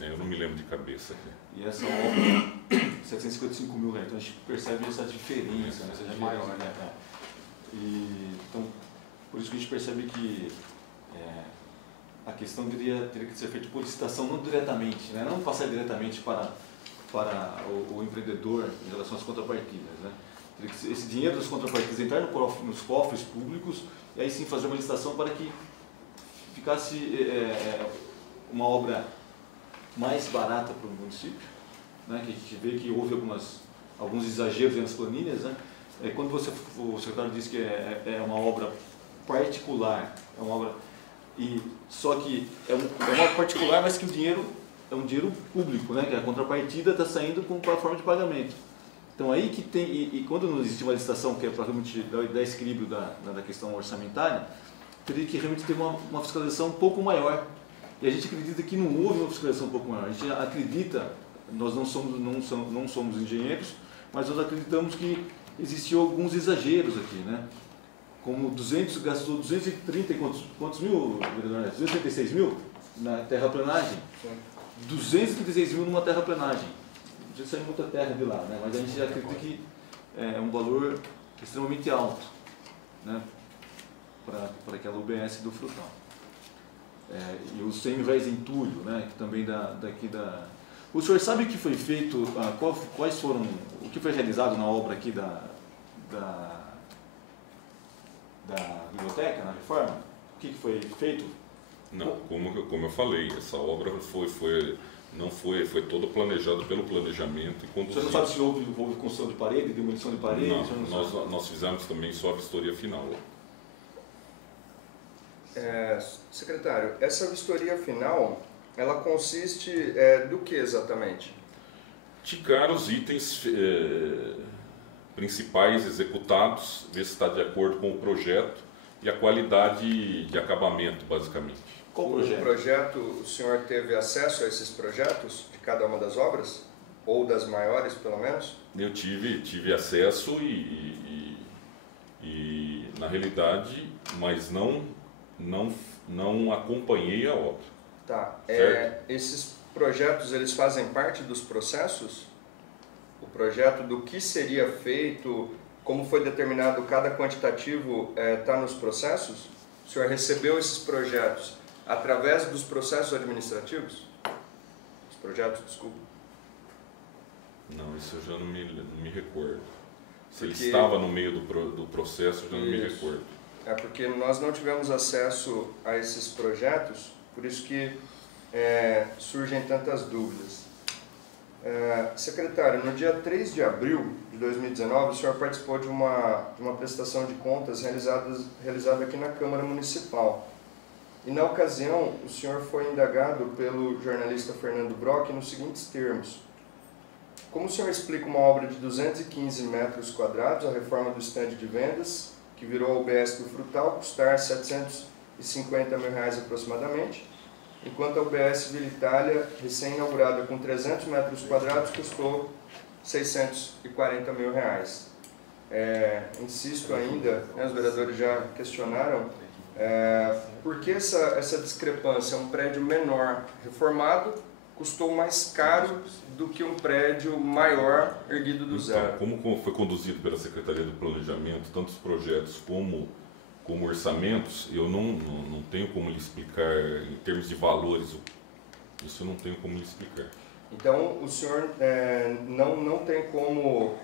Eu não me lembro de cabeça aqui. E essa obra, R$755 mil. Então a gente percebe essa diferença, né? Essa maior, né? Então, por isso que a gente percebe que a questão teria que ser feita por licitação, não diretamente, né? Não passar diretamente para o empreendedor em relação às contrapartidas, né? Esse dinheiro das contrapartidas entrar nos cofres públicos e aí sim fazer uma licitação para que ficasse uma obra mais barata para o município, né? Que a gente vê que houve alguns exageros nas planilhas, né? Quando o secretário disse que é uma obra particular, é uma obra só que é uma obra particular, mas que o dinheiro é um dinheiro público, né? Que a contrapartida está saindo com a forma de pagamento. Então aí que tem, e quando não existe uma licitação que é para realmente dar equilíbrio da questão orçamentária, teria que realmente ter uma fiscalização um pouco maior. E a gente acredita que não houve uma fiscalização um pouco maior. A gente acredita, nós não somos engenheiros, mas nós acreditamos que existiam alguns exageros aqui, né? Como gastou 230 e quantos mil, vereador? 236 mil na terraplenagem? 236 mil numa terraplenagem. Já saiu muita terra de lá, né? Mas a gente acredita que é um valor extremamente alto, né? Para aquela UBS do Frutal. E os 100 mil reais em entulho, né? Que também daqui da... O senhor sabe o que foi feito, quais foram, o que foi realizado na obra aqui da biblioteca, na reforma? O que foi feito? Não, como eu falei, essa obra foi todo planejado pelo planejamento e conduzido. Você não sabe se houve construção de parede, demolição de parede? Não, nós fizemos também só a vistoria final. Secretário, essa vistoria final, ela consiste do que exatamente? Ticar os itens principais executados, ver se está de acordo com o projeto e a qualidade de acabamento, basicamente. Qual O projeto, o senhor teve acesso a esses projetos de cada uma das obras? Ou das maiores, pelo menos? Eu tive acesso e na realidade, mas não acompanhei a obra. Tá. Certo. Esses projetos, eles fazem parte dos processos? O projeto do que seria feito, como foi determinado cada quantitativo, está nos processos? O senhor recebeu esses projetos através dos processos administrativos? Os projetos, desculpa. Não, isso eu já não me recordo. Se ele Porque- estava no meio do processo, eu já não me Isso. recordo. É porque nós não tivemos acesso a esses projetos, por isso que surgem tantas dúvidas. Secretário, no dia 3 de abril de 2019, o senhor participou de uma prestação de contas realizada aqui na Câmara Municipal. E na ocasião, o senhor foi indagado pelo jornalista Fernando Brock nos seguintes termos. Como o senhor explica uma obra de 215 metros quadrados, a reforma do estande de vendas, que virou a UBS do Frutal, custar R$ 750 mil aproximadamente, enquanto a UBS Vila Itália, recém-inaugurada com 300 metros quadrados, custou R$ 640 mil. Insisto ainda, os vereadores já questionaram, por que essa discrepância? Um prédio menor reformado custou mais caro do que um prédio maior erguido do zero. Então, como foi conduzido pela Secretaria do Planejamento, tanto os projetos como orçamentos, eu não tenho como lhe explicar em termos de valores, isso eu não tenho como lhe explicar. Então, o senhor não tem como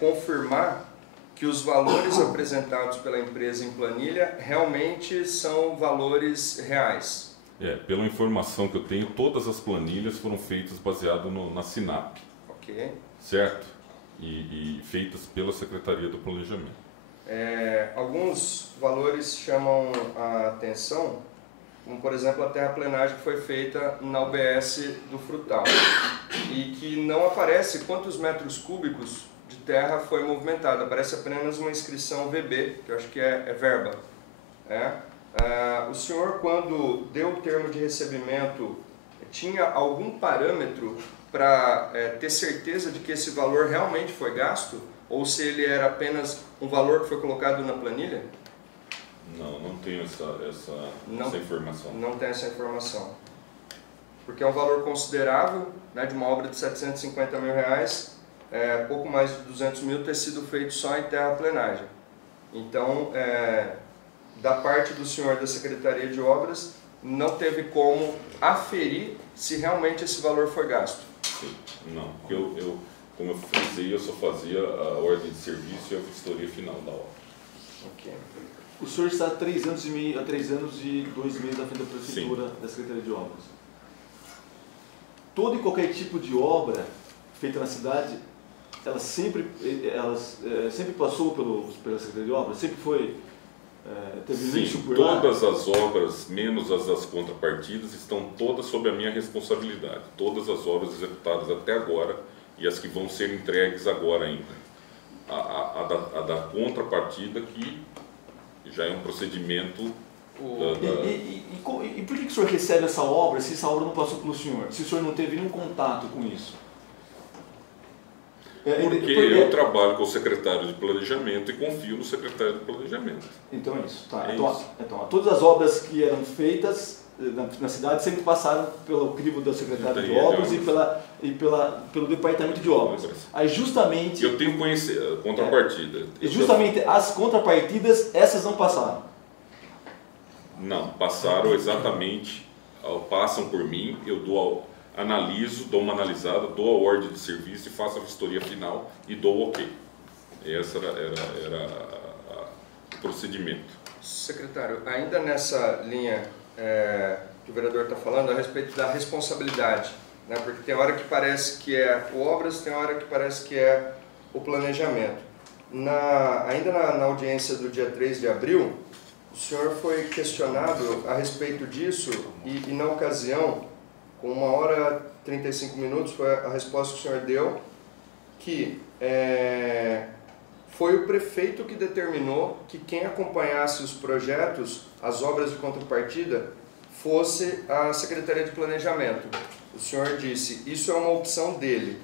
confirmar que os valores apresentados pela empresa em planilha realmente são valores reais? Pela informação que eu tenho, todas as planilhas foram feitas baseadas na SINAP. Ok. Certo? E feitas pela Secretaria do Planejamento. Alguns valores chamam a atenção, como por exemplo a terraplenagem que foi feita na UBS do Frutal e que não aparece quantos metros cúbicos de terra foi movimentada, aparece apenas uma inscrição VB, que eu acho que é verba. O senhor, quando deu o termo de recebimento, tinha algum parâmetro para ter certeza de que esse valor realmente foi gasto? Ou se ele era apenas um valor que foi colocado na planilha? Não tenho essa informação. Não tem essa informação. Porque é um valor considerável, né, de uma obra de R$ 750 mil, pouco mais de 200 mil ter sido feito só em terraplenagem. Então, da parte do senhor da Secretaria de Obras, não teve como aferir se realmente esse valor foi gasto. Sim, não. Porque como eu frisei, eu só fazia a ordem de serviço e a vistoria final da obra. Ok. O senhor está há 3 anos e 2 meses à frente da Prefeitura, da Secretaria de Obras. Todo e qualquer tipo de obra feita na cidade, ela sempre passou pela Secretaria de Obras? Sempre foi... teve lixo por lá? Todas as obras, menos as das contrapartidas, estão todas sob a minha responsabilidade. Todas as obras executadas até agora e as que vão ser entregues agora ainda. A da contrapartida, que já é um procedimento... E por que o senhor recebe essa obra se essa obra não passou pelo senhor? Se o senhor não teve nenhum contato com isso? Porque eu trabalho com o secretário de Planejamento e confio no secretário de Planejamento. Então é isso. Tá. É Então, todas as obras que eram feitas na cidade sempre passaram pelo crivo do secretário de Obras e pelo departamento de obras. Aí justamente... Eu tenho contrapartida. E justamente as contrapartidas, essas não passaram. Não, passaram exatamente, passam por mim, eu analiso, dou uma analisada, dou a ordem de serviço e faço a vistoria final e dou o ok. Esse era o procedimento. Secretário, ainda nessa linha que o vereador está falando, a respeito da responsabilidade, né? Porque tem hora que parece que é o obras, tem hora que parece que é o planejamento. Ainda na audiência do dia 3 de abril, o senhor foi questionado a respeito disso e na ocasião, com 1h e 35 minutos, foi a resposta que o senhor deu, que foi o prefeito que determinou que quem acompanhasse os projetos, as obras de contrapartida, fosse a Secretaria de Planejamento. O senhor disse, isso é uma opção dele,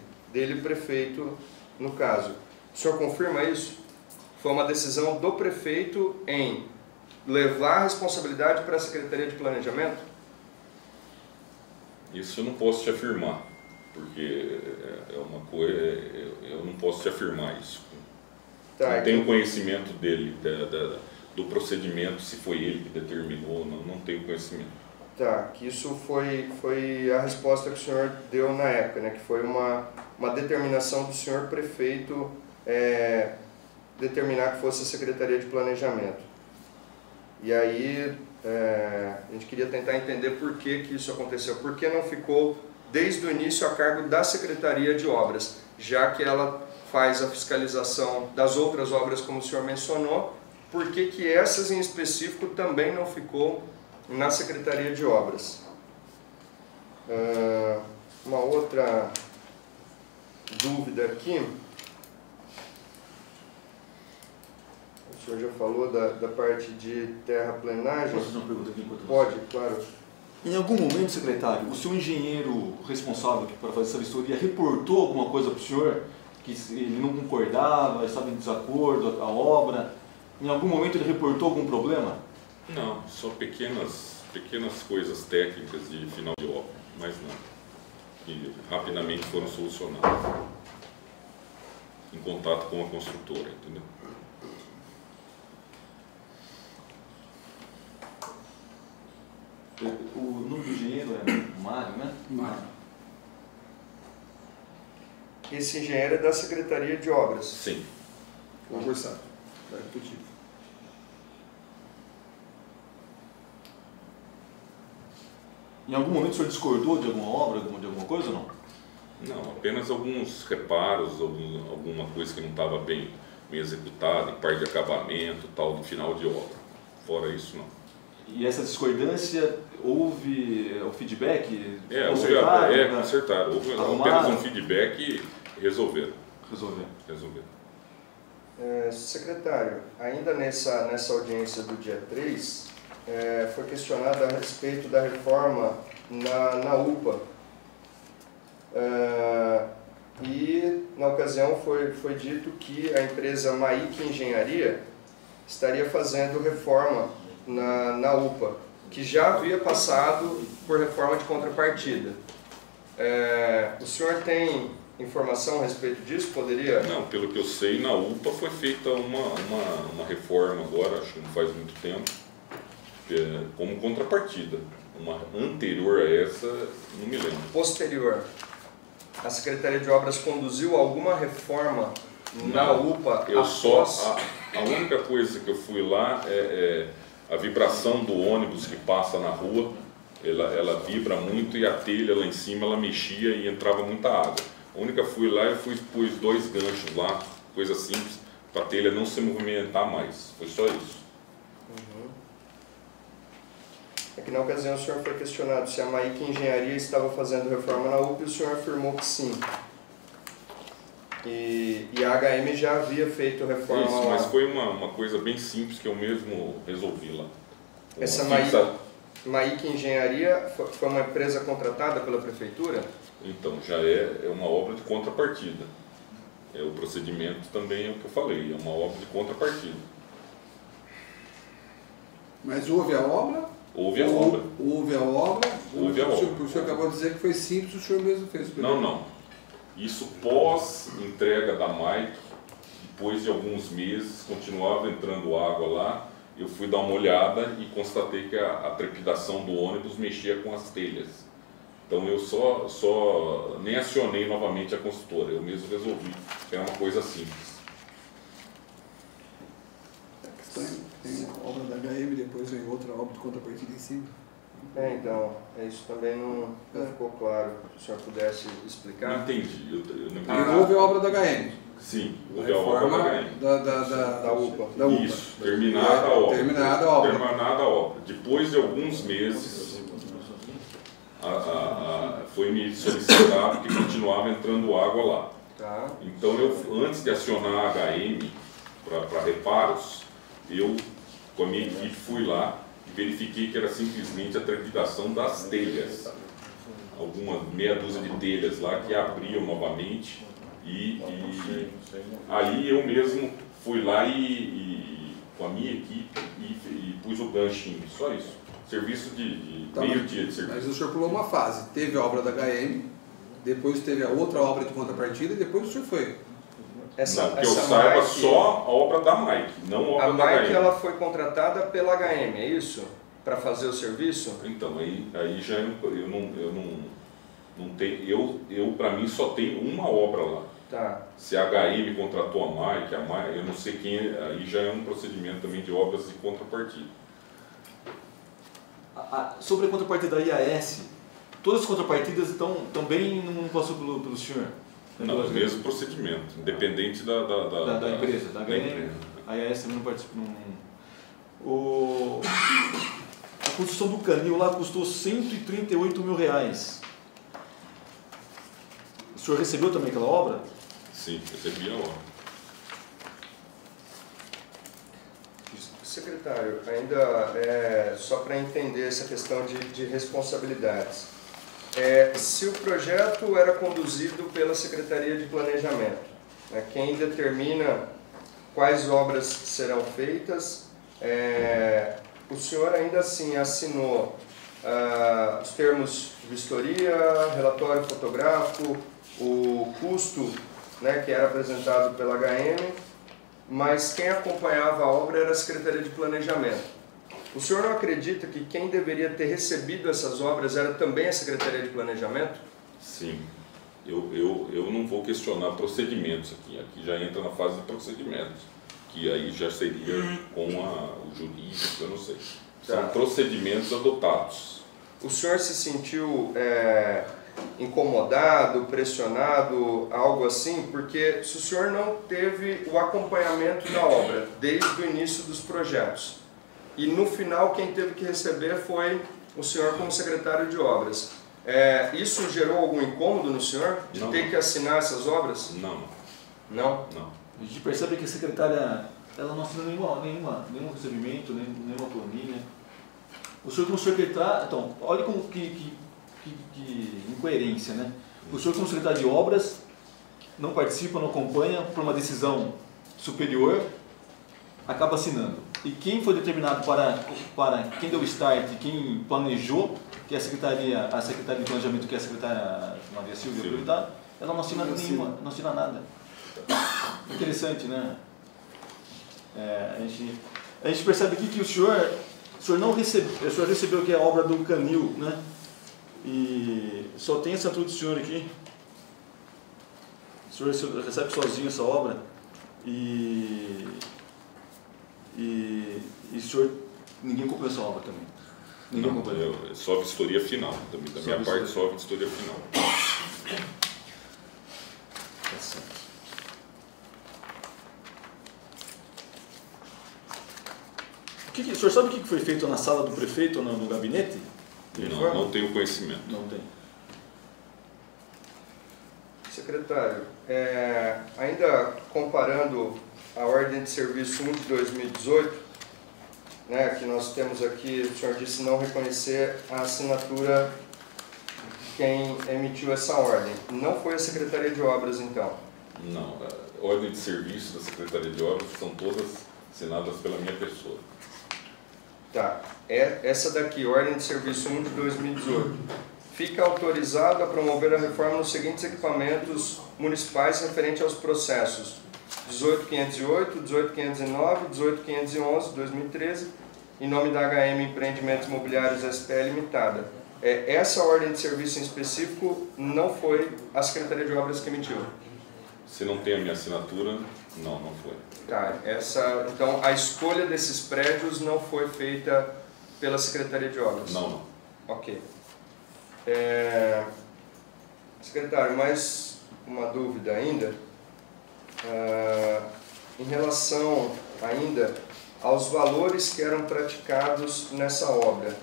prefeito, no caso. O senhor confirma isso? Foi uma decisão do prefeito em levar a responsabilidade para a Secretaria de Planejamento? Isso eu não posso te afirmar, porque é uma coisa, eu não posso te afirmar isso. Tá, não tenho conhecimento dele, do procedimento, se foi ele que determinou, não tenho conhecimento. Tá, que isso foi a resposta que o senhor deu na época, né? Que foi uma determinação do senhor prefeito determinar que fosse a Secretaria de Planejamento. E aí a gente queria tentar entender por que isso aconteceu, por que não ficou desde o início a cargo da Secretaria de Obras, já que ela faz a fiscalização das outras obras, como o senhor mencionou, por que essas em específico também não ficou na Secretaria de Obras? Uma outra dúvida aqui, o senhor já falou da parte de terraplenagem. Posso fazer uma pergunta aqui enquanto Pode, claro. Em algum momento, secretário, o seu engenheiro responsável para fazer essa vistoria reportou alguma coisa para o senhor? Que ele não concordava, estava em desacordo com a obra? Em algum momento ele reportou algum problema? Não, só pequenas coisas técnicas de final de obra, mas não. Que rapidamente foram solucionadas. Em contato com a construtora, entendeu? O nome do engenheiro é Mário, né? Mário. Esse engenheiro é da Secretaria de Obras. Sim. Conversado. Está discutido. Em algum momento o senhor discordou de alguma obra, de alguma coisa ou não? Não, apenas alguns reparos, alguma coisa que não estava bem executada, em parte de acabamento, tal, do final de obra. Fora isso, não. E essa discordância, houve o feedback? Consertaram. Houve apenas um feedback e resolveram. Secretário, ainda nessa audiência do dia 3, foi questionado a respeito da reforma na UPA. E na ocasião foi dito que a empresa Maik Engenharia estaria fazendo reforma na UPA, que já havia passado por reforma de contrapartida. O senhor tem informação a respeito disso? Poderia? Não, pelo que eu sei, na UPA foi feita uma reforma agora, acho que não faz muito tempo, como contrapartida. Uma anterior a essa, não me lembro. Posterior, a Secretaria de Obras conduziu alguma reforma na UPA? A única coisa que eu fui lá é a vibração do ônibus que passa na rua. Ela vibra muito e a telha lá em cima ela mexia e entrava muita água. A única fui lá e pus 2 ganchos lá, coisa simples, para a telha não se movimentar mais. Foi só isso. É que na ocasião o senhor foi questionado se a Maik Engenharia estava fazendo reforma na UPA e o senhor afirmou que sim. E a HM já havia feito reforma isso, lá. mas foi uma coisa bem simples que eu mesmo resolvi lá. Essa Maik Engenharia foi uma empresa contratada pela prefeitura? Então, já é uma obra de contrapartida. O procedimento também é o que eu falei, é uma obra de contrapartida. Mas houve a obra? Houve a obra. Houve a obra. O senhor acabou de dizer que foi simples, o senhor mesmo fez. Não. Isso pós-entrega da Maik, depois de alguns meses, continuava entrando água lá. Eu fui dar uma olhada e constatei que a trepidação do ônibus mexia com as telhas. Então eu só nem acionei novamente a construtora, eu mesmo resolvi. Era uma coisa simples. Tem obra da HM, depois vem outra obra de contrapartida em cima. Então, isso também não ficou claro. Se o senhor pudesse explicar. Não entendi. Houve a obra da HM. Sim, houve a obra da HM. Da UPA. Isso, terminada a obra. Terminada a obra. Depois de alguns meses, foi me solicitado que continuava entrando água lá. Tá. Então, antes de acionar a HM, para reparos, eu, com a minha equipe, fui lá e verifiquei que era simplesmente a trepidação das telhas. Alguma meia dúzia de telhas lá que abriam novamente e aí eu mesmo fui lá e com a minha equipe e pus o ganchinho, só isso. Serviço de meio dia de serviço. Mas o senhor pulou uma fase, teve a obra da HM, depois teve a outra obra de contrapartida e depois o senhor foi. Não, que eu saiba Mike, só a obra da Mike, não a obra a da Mike HM. ela foi contratada pela HM, é isso? Para fazer o serviço? Então, aí já eu não tenho, eu para mim só tem uma obra lá. Tá. Se a HM contratou a Mike, eu não sei quem, aí já é um procedimento também de obras de contrapartida. Sobre a contrapartida da IAS, todas as contrapartidas também não passou pelo senhor? Não, é o mesmo procedimento, independente da empresa, da HM, empresa. a IAS também não participa. A construção do canil lá custou R$138 mil. O senhor recebeu também aquela obra? Sim, recebi a obra. Secretário, ainda só para entender essa questão de responsabilidades. Se o projeto era conduzido pela Secretaria de Planejamento, né, quem determina quais obras serão feitas, o senhor ainda assim assinou os termos de vistoria, relatório fotográfico, o custo, né, que era apresentado pela HM, mas quem acompanhava a obra era a Secretaria de Planejamento. O senhor não acredita que quem deveria ter recebido essas obras era também a Secretaria de Planejamento? Sim, eu não vou questionar procedimentos aqui, já entra na fase de procedimentos, que aí já seria com o jurídico, eu não sei. São procedimentos adotados. O senhor se sentiu incomodado, pressionado, algo assim? Porque se o senhor não teve o acompanhamento da obra desde o início dos projetos, e no final quem teve que receber foi o senhor como secretário de obras, isso gerou algum incômodo no senhor de ter que assinar essas obras? Não. Não? Não. A gente percebe que a secretária ela não assina nenhum recebimento, nenhuma planilha. O senhor como secretário, então, olha como que incoerência, né? O senhor como secretário de obras não participa, não acompanha por uma decisão superior, acaba assinando. E quem foi determinado para quem deu o start, quem planejou, que é a Secretaria de Planejamento, que é a secretária Maria Silvia, ela não assina nenhuma, não assina nada. Interessante, né? A gente percebe aqui que o senhor não recebeu, o senhor recebeu aqui a obra do canil, né? E só tem essa assinatura do senhor aqui. O senhor recebe sozinho essa obra e o senhor, ninguém comprou essa obra também. Ninguém comprou. Só a vistoria final, da minha parte só a vistoria final. Tá certo. O senhor sabe o que foi feito na sala do prefeito ou no gabinete? Não tenho conhecimento. Não tem. Secretário, ainda comparando a ordem de serviço 1 de 2018, né, que nós temos aqui, o senhor disse não reconhecer a assinatura de quem emitiu essa ordem. Não foi a Secretaria de Obras, então? Não, a ordem de serviço da Secretaria de Obras são todas assinadas pela minha pessoa. Tá. Essa daqui, ordem de serviço 1 de 2018, fica autorizado a promover a reforma nos seguintes equipamentos municipais referente aos processos 18.508, 18.509, 18.511, 2013, em nome da HM Empreendimentos Imobiliários SPL Limitada. Essa ordem de serviço em específico não foi a Secretaria de Obras que emitiu? Se não tem a minha assinatura, não foi. Tá, então a escolha desses prédios não foi feita pela Secretaria de Obras? Não. Ok. Secretário, mais uma dúvida ainda. Em relação ainda aos valores que eram praticados nessa obra.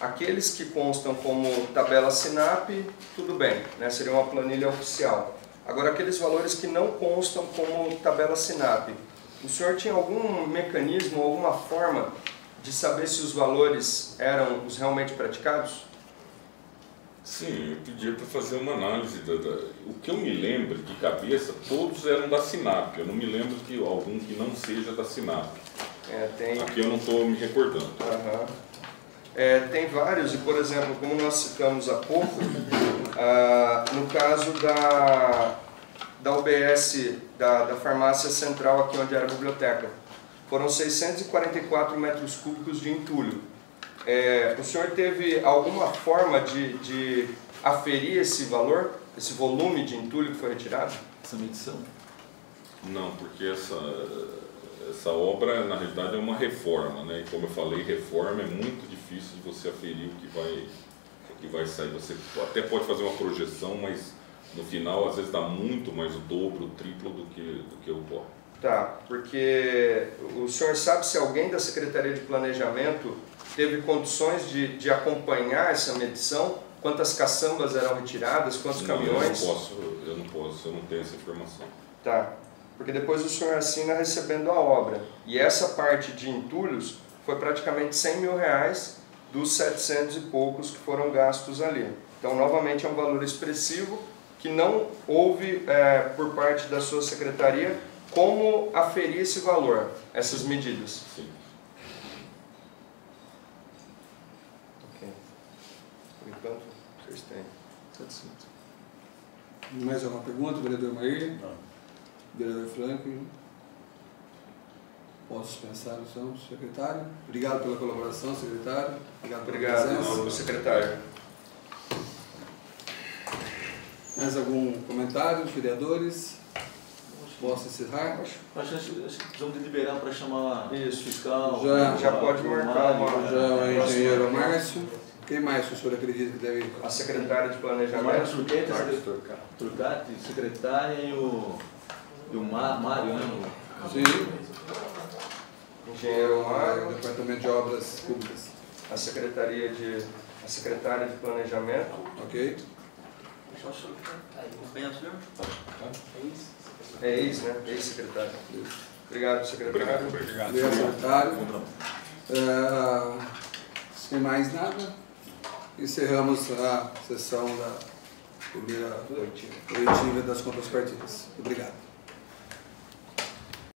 Aqueles que constam como tabela SINAP, tudo bem, né? Seria uma planilha oficial. Agora, aqueles valores que não constam como tabela SINAP, o senhor tinha algum mecanismo, alguma forma de saber se os valores eram os realmente praticados? Sim, eu pedia para fazer uma análise. O que eu me lembro de cabeça, todos eram da SINAP. Eu não me lembro de algum que não seja da SINAP. Aqui eu não estou me recordando. Uhum. Tem vários, e por exemplo, como nós citamos há pouco, no caso da UBS, da farmácia central aqui onde era a biblioteca, foram 644 metros cúbicos de entulho. O senhor teve alguma forma de aferir esse valor, esse volume de entulho que foi retirado? Essa medição? Não, porque essa obra, na realidade, é uma reforma, né? E como eu falei, reforma é muito difícil de você aferir o que vai sair. Você até pode fazer uma projeção, mas no final, às vezes, dá muito mais o dobro, o triplo do que ocorre. Tá, porque o senhor sabe se alguém da Secretaria de Planejamento teve condições de acompanhar essa medição? Quantas caçambas eram retiradas, quantos caminhões? Eu não posso, eu não tenho essa informação. Tá, porque depois o senhor assina recebendo a obra. E essa parte de entulhos foi praticamente 100 mil reais dos 700 e poucos que foram gastos ali. Então, novamente, é um valor expressivo que não houve, por parte da sua secretaria, como aferir esse valor, essas medidas. Sim. Ok. Por enquanto, vocês têm. Satisfeito. Mais alguma pergunta, vereador Maír? Não. Vereador Franklin? Posso dispensar o seu secretário? Obrigado pela colaboração, secretário. Obrigado pela presença. Obrigado, secretário. Mais algum comentário, vereadores? Posso encerrar? Acho que precisamos deliberar para chamar o fiscal. Já pode marcar uma. Já o engenheiro Márcio. Quem mais que o senhor acredita que deve ir? A secretária de Planejamento. Marcos Turcati, secretária, e o Mário, né? Sim. Engenheiro Mário. Departamento de Obras Públicas. A secretária de Planejamento. Ok. É isso, né? Ex-secretário. Obrigado, secretário. Obrigado, secretário. Sem mais nada, encerramos a sessão da primeira leitura das contrapartidas. Obrigado.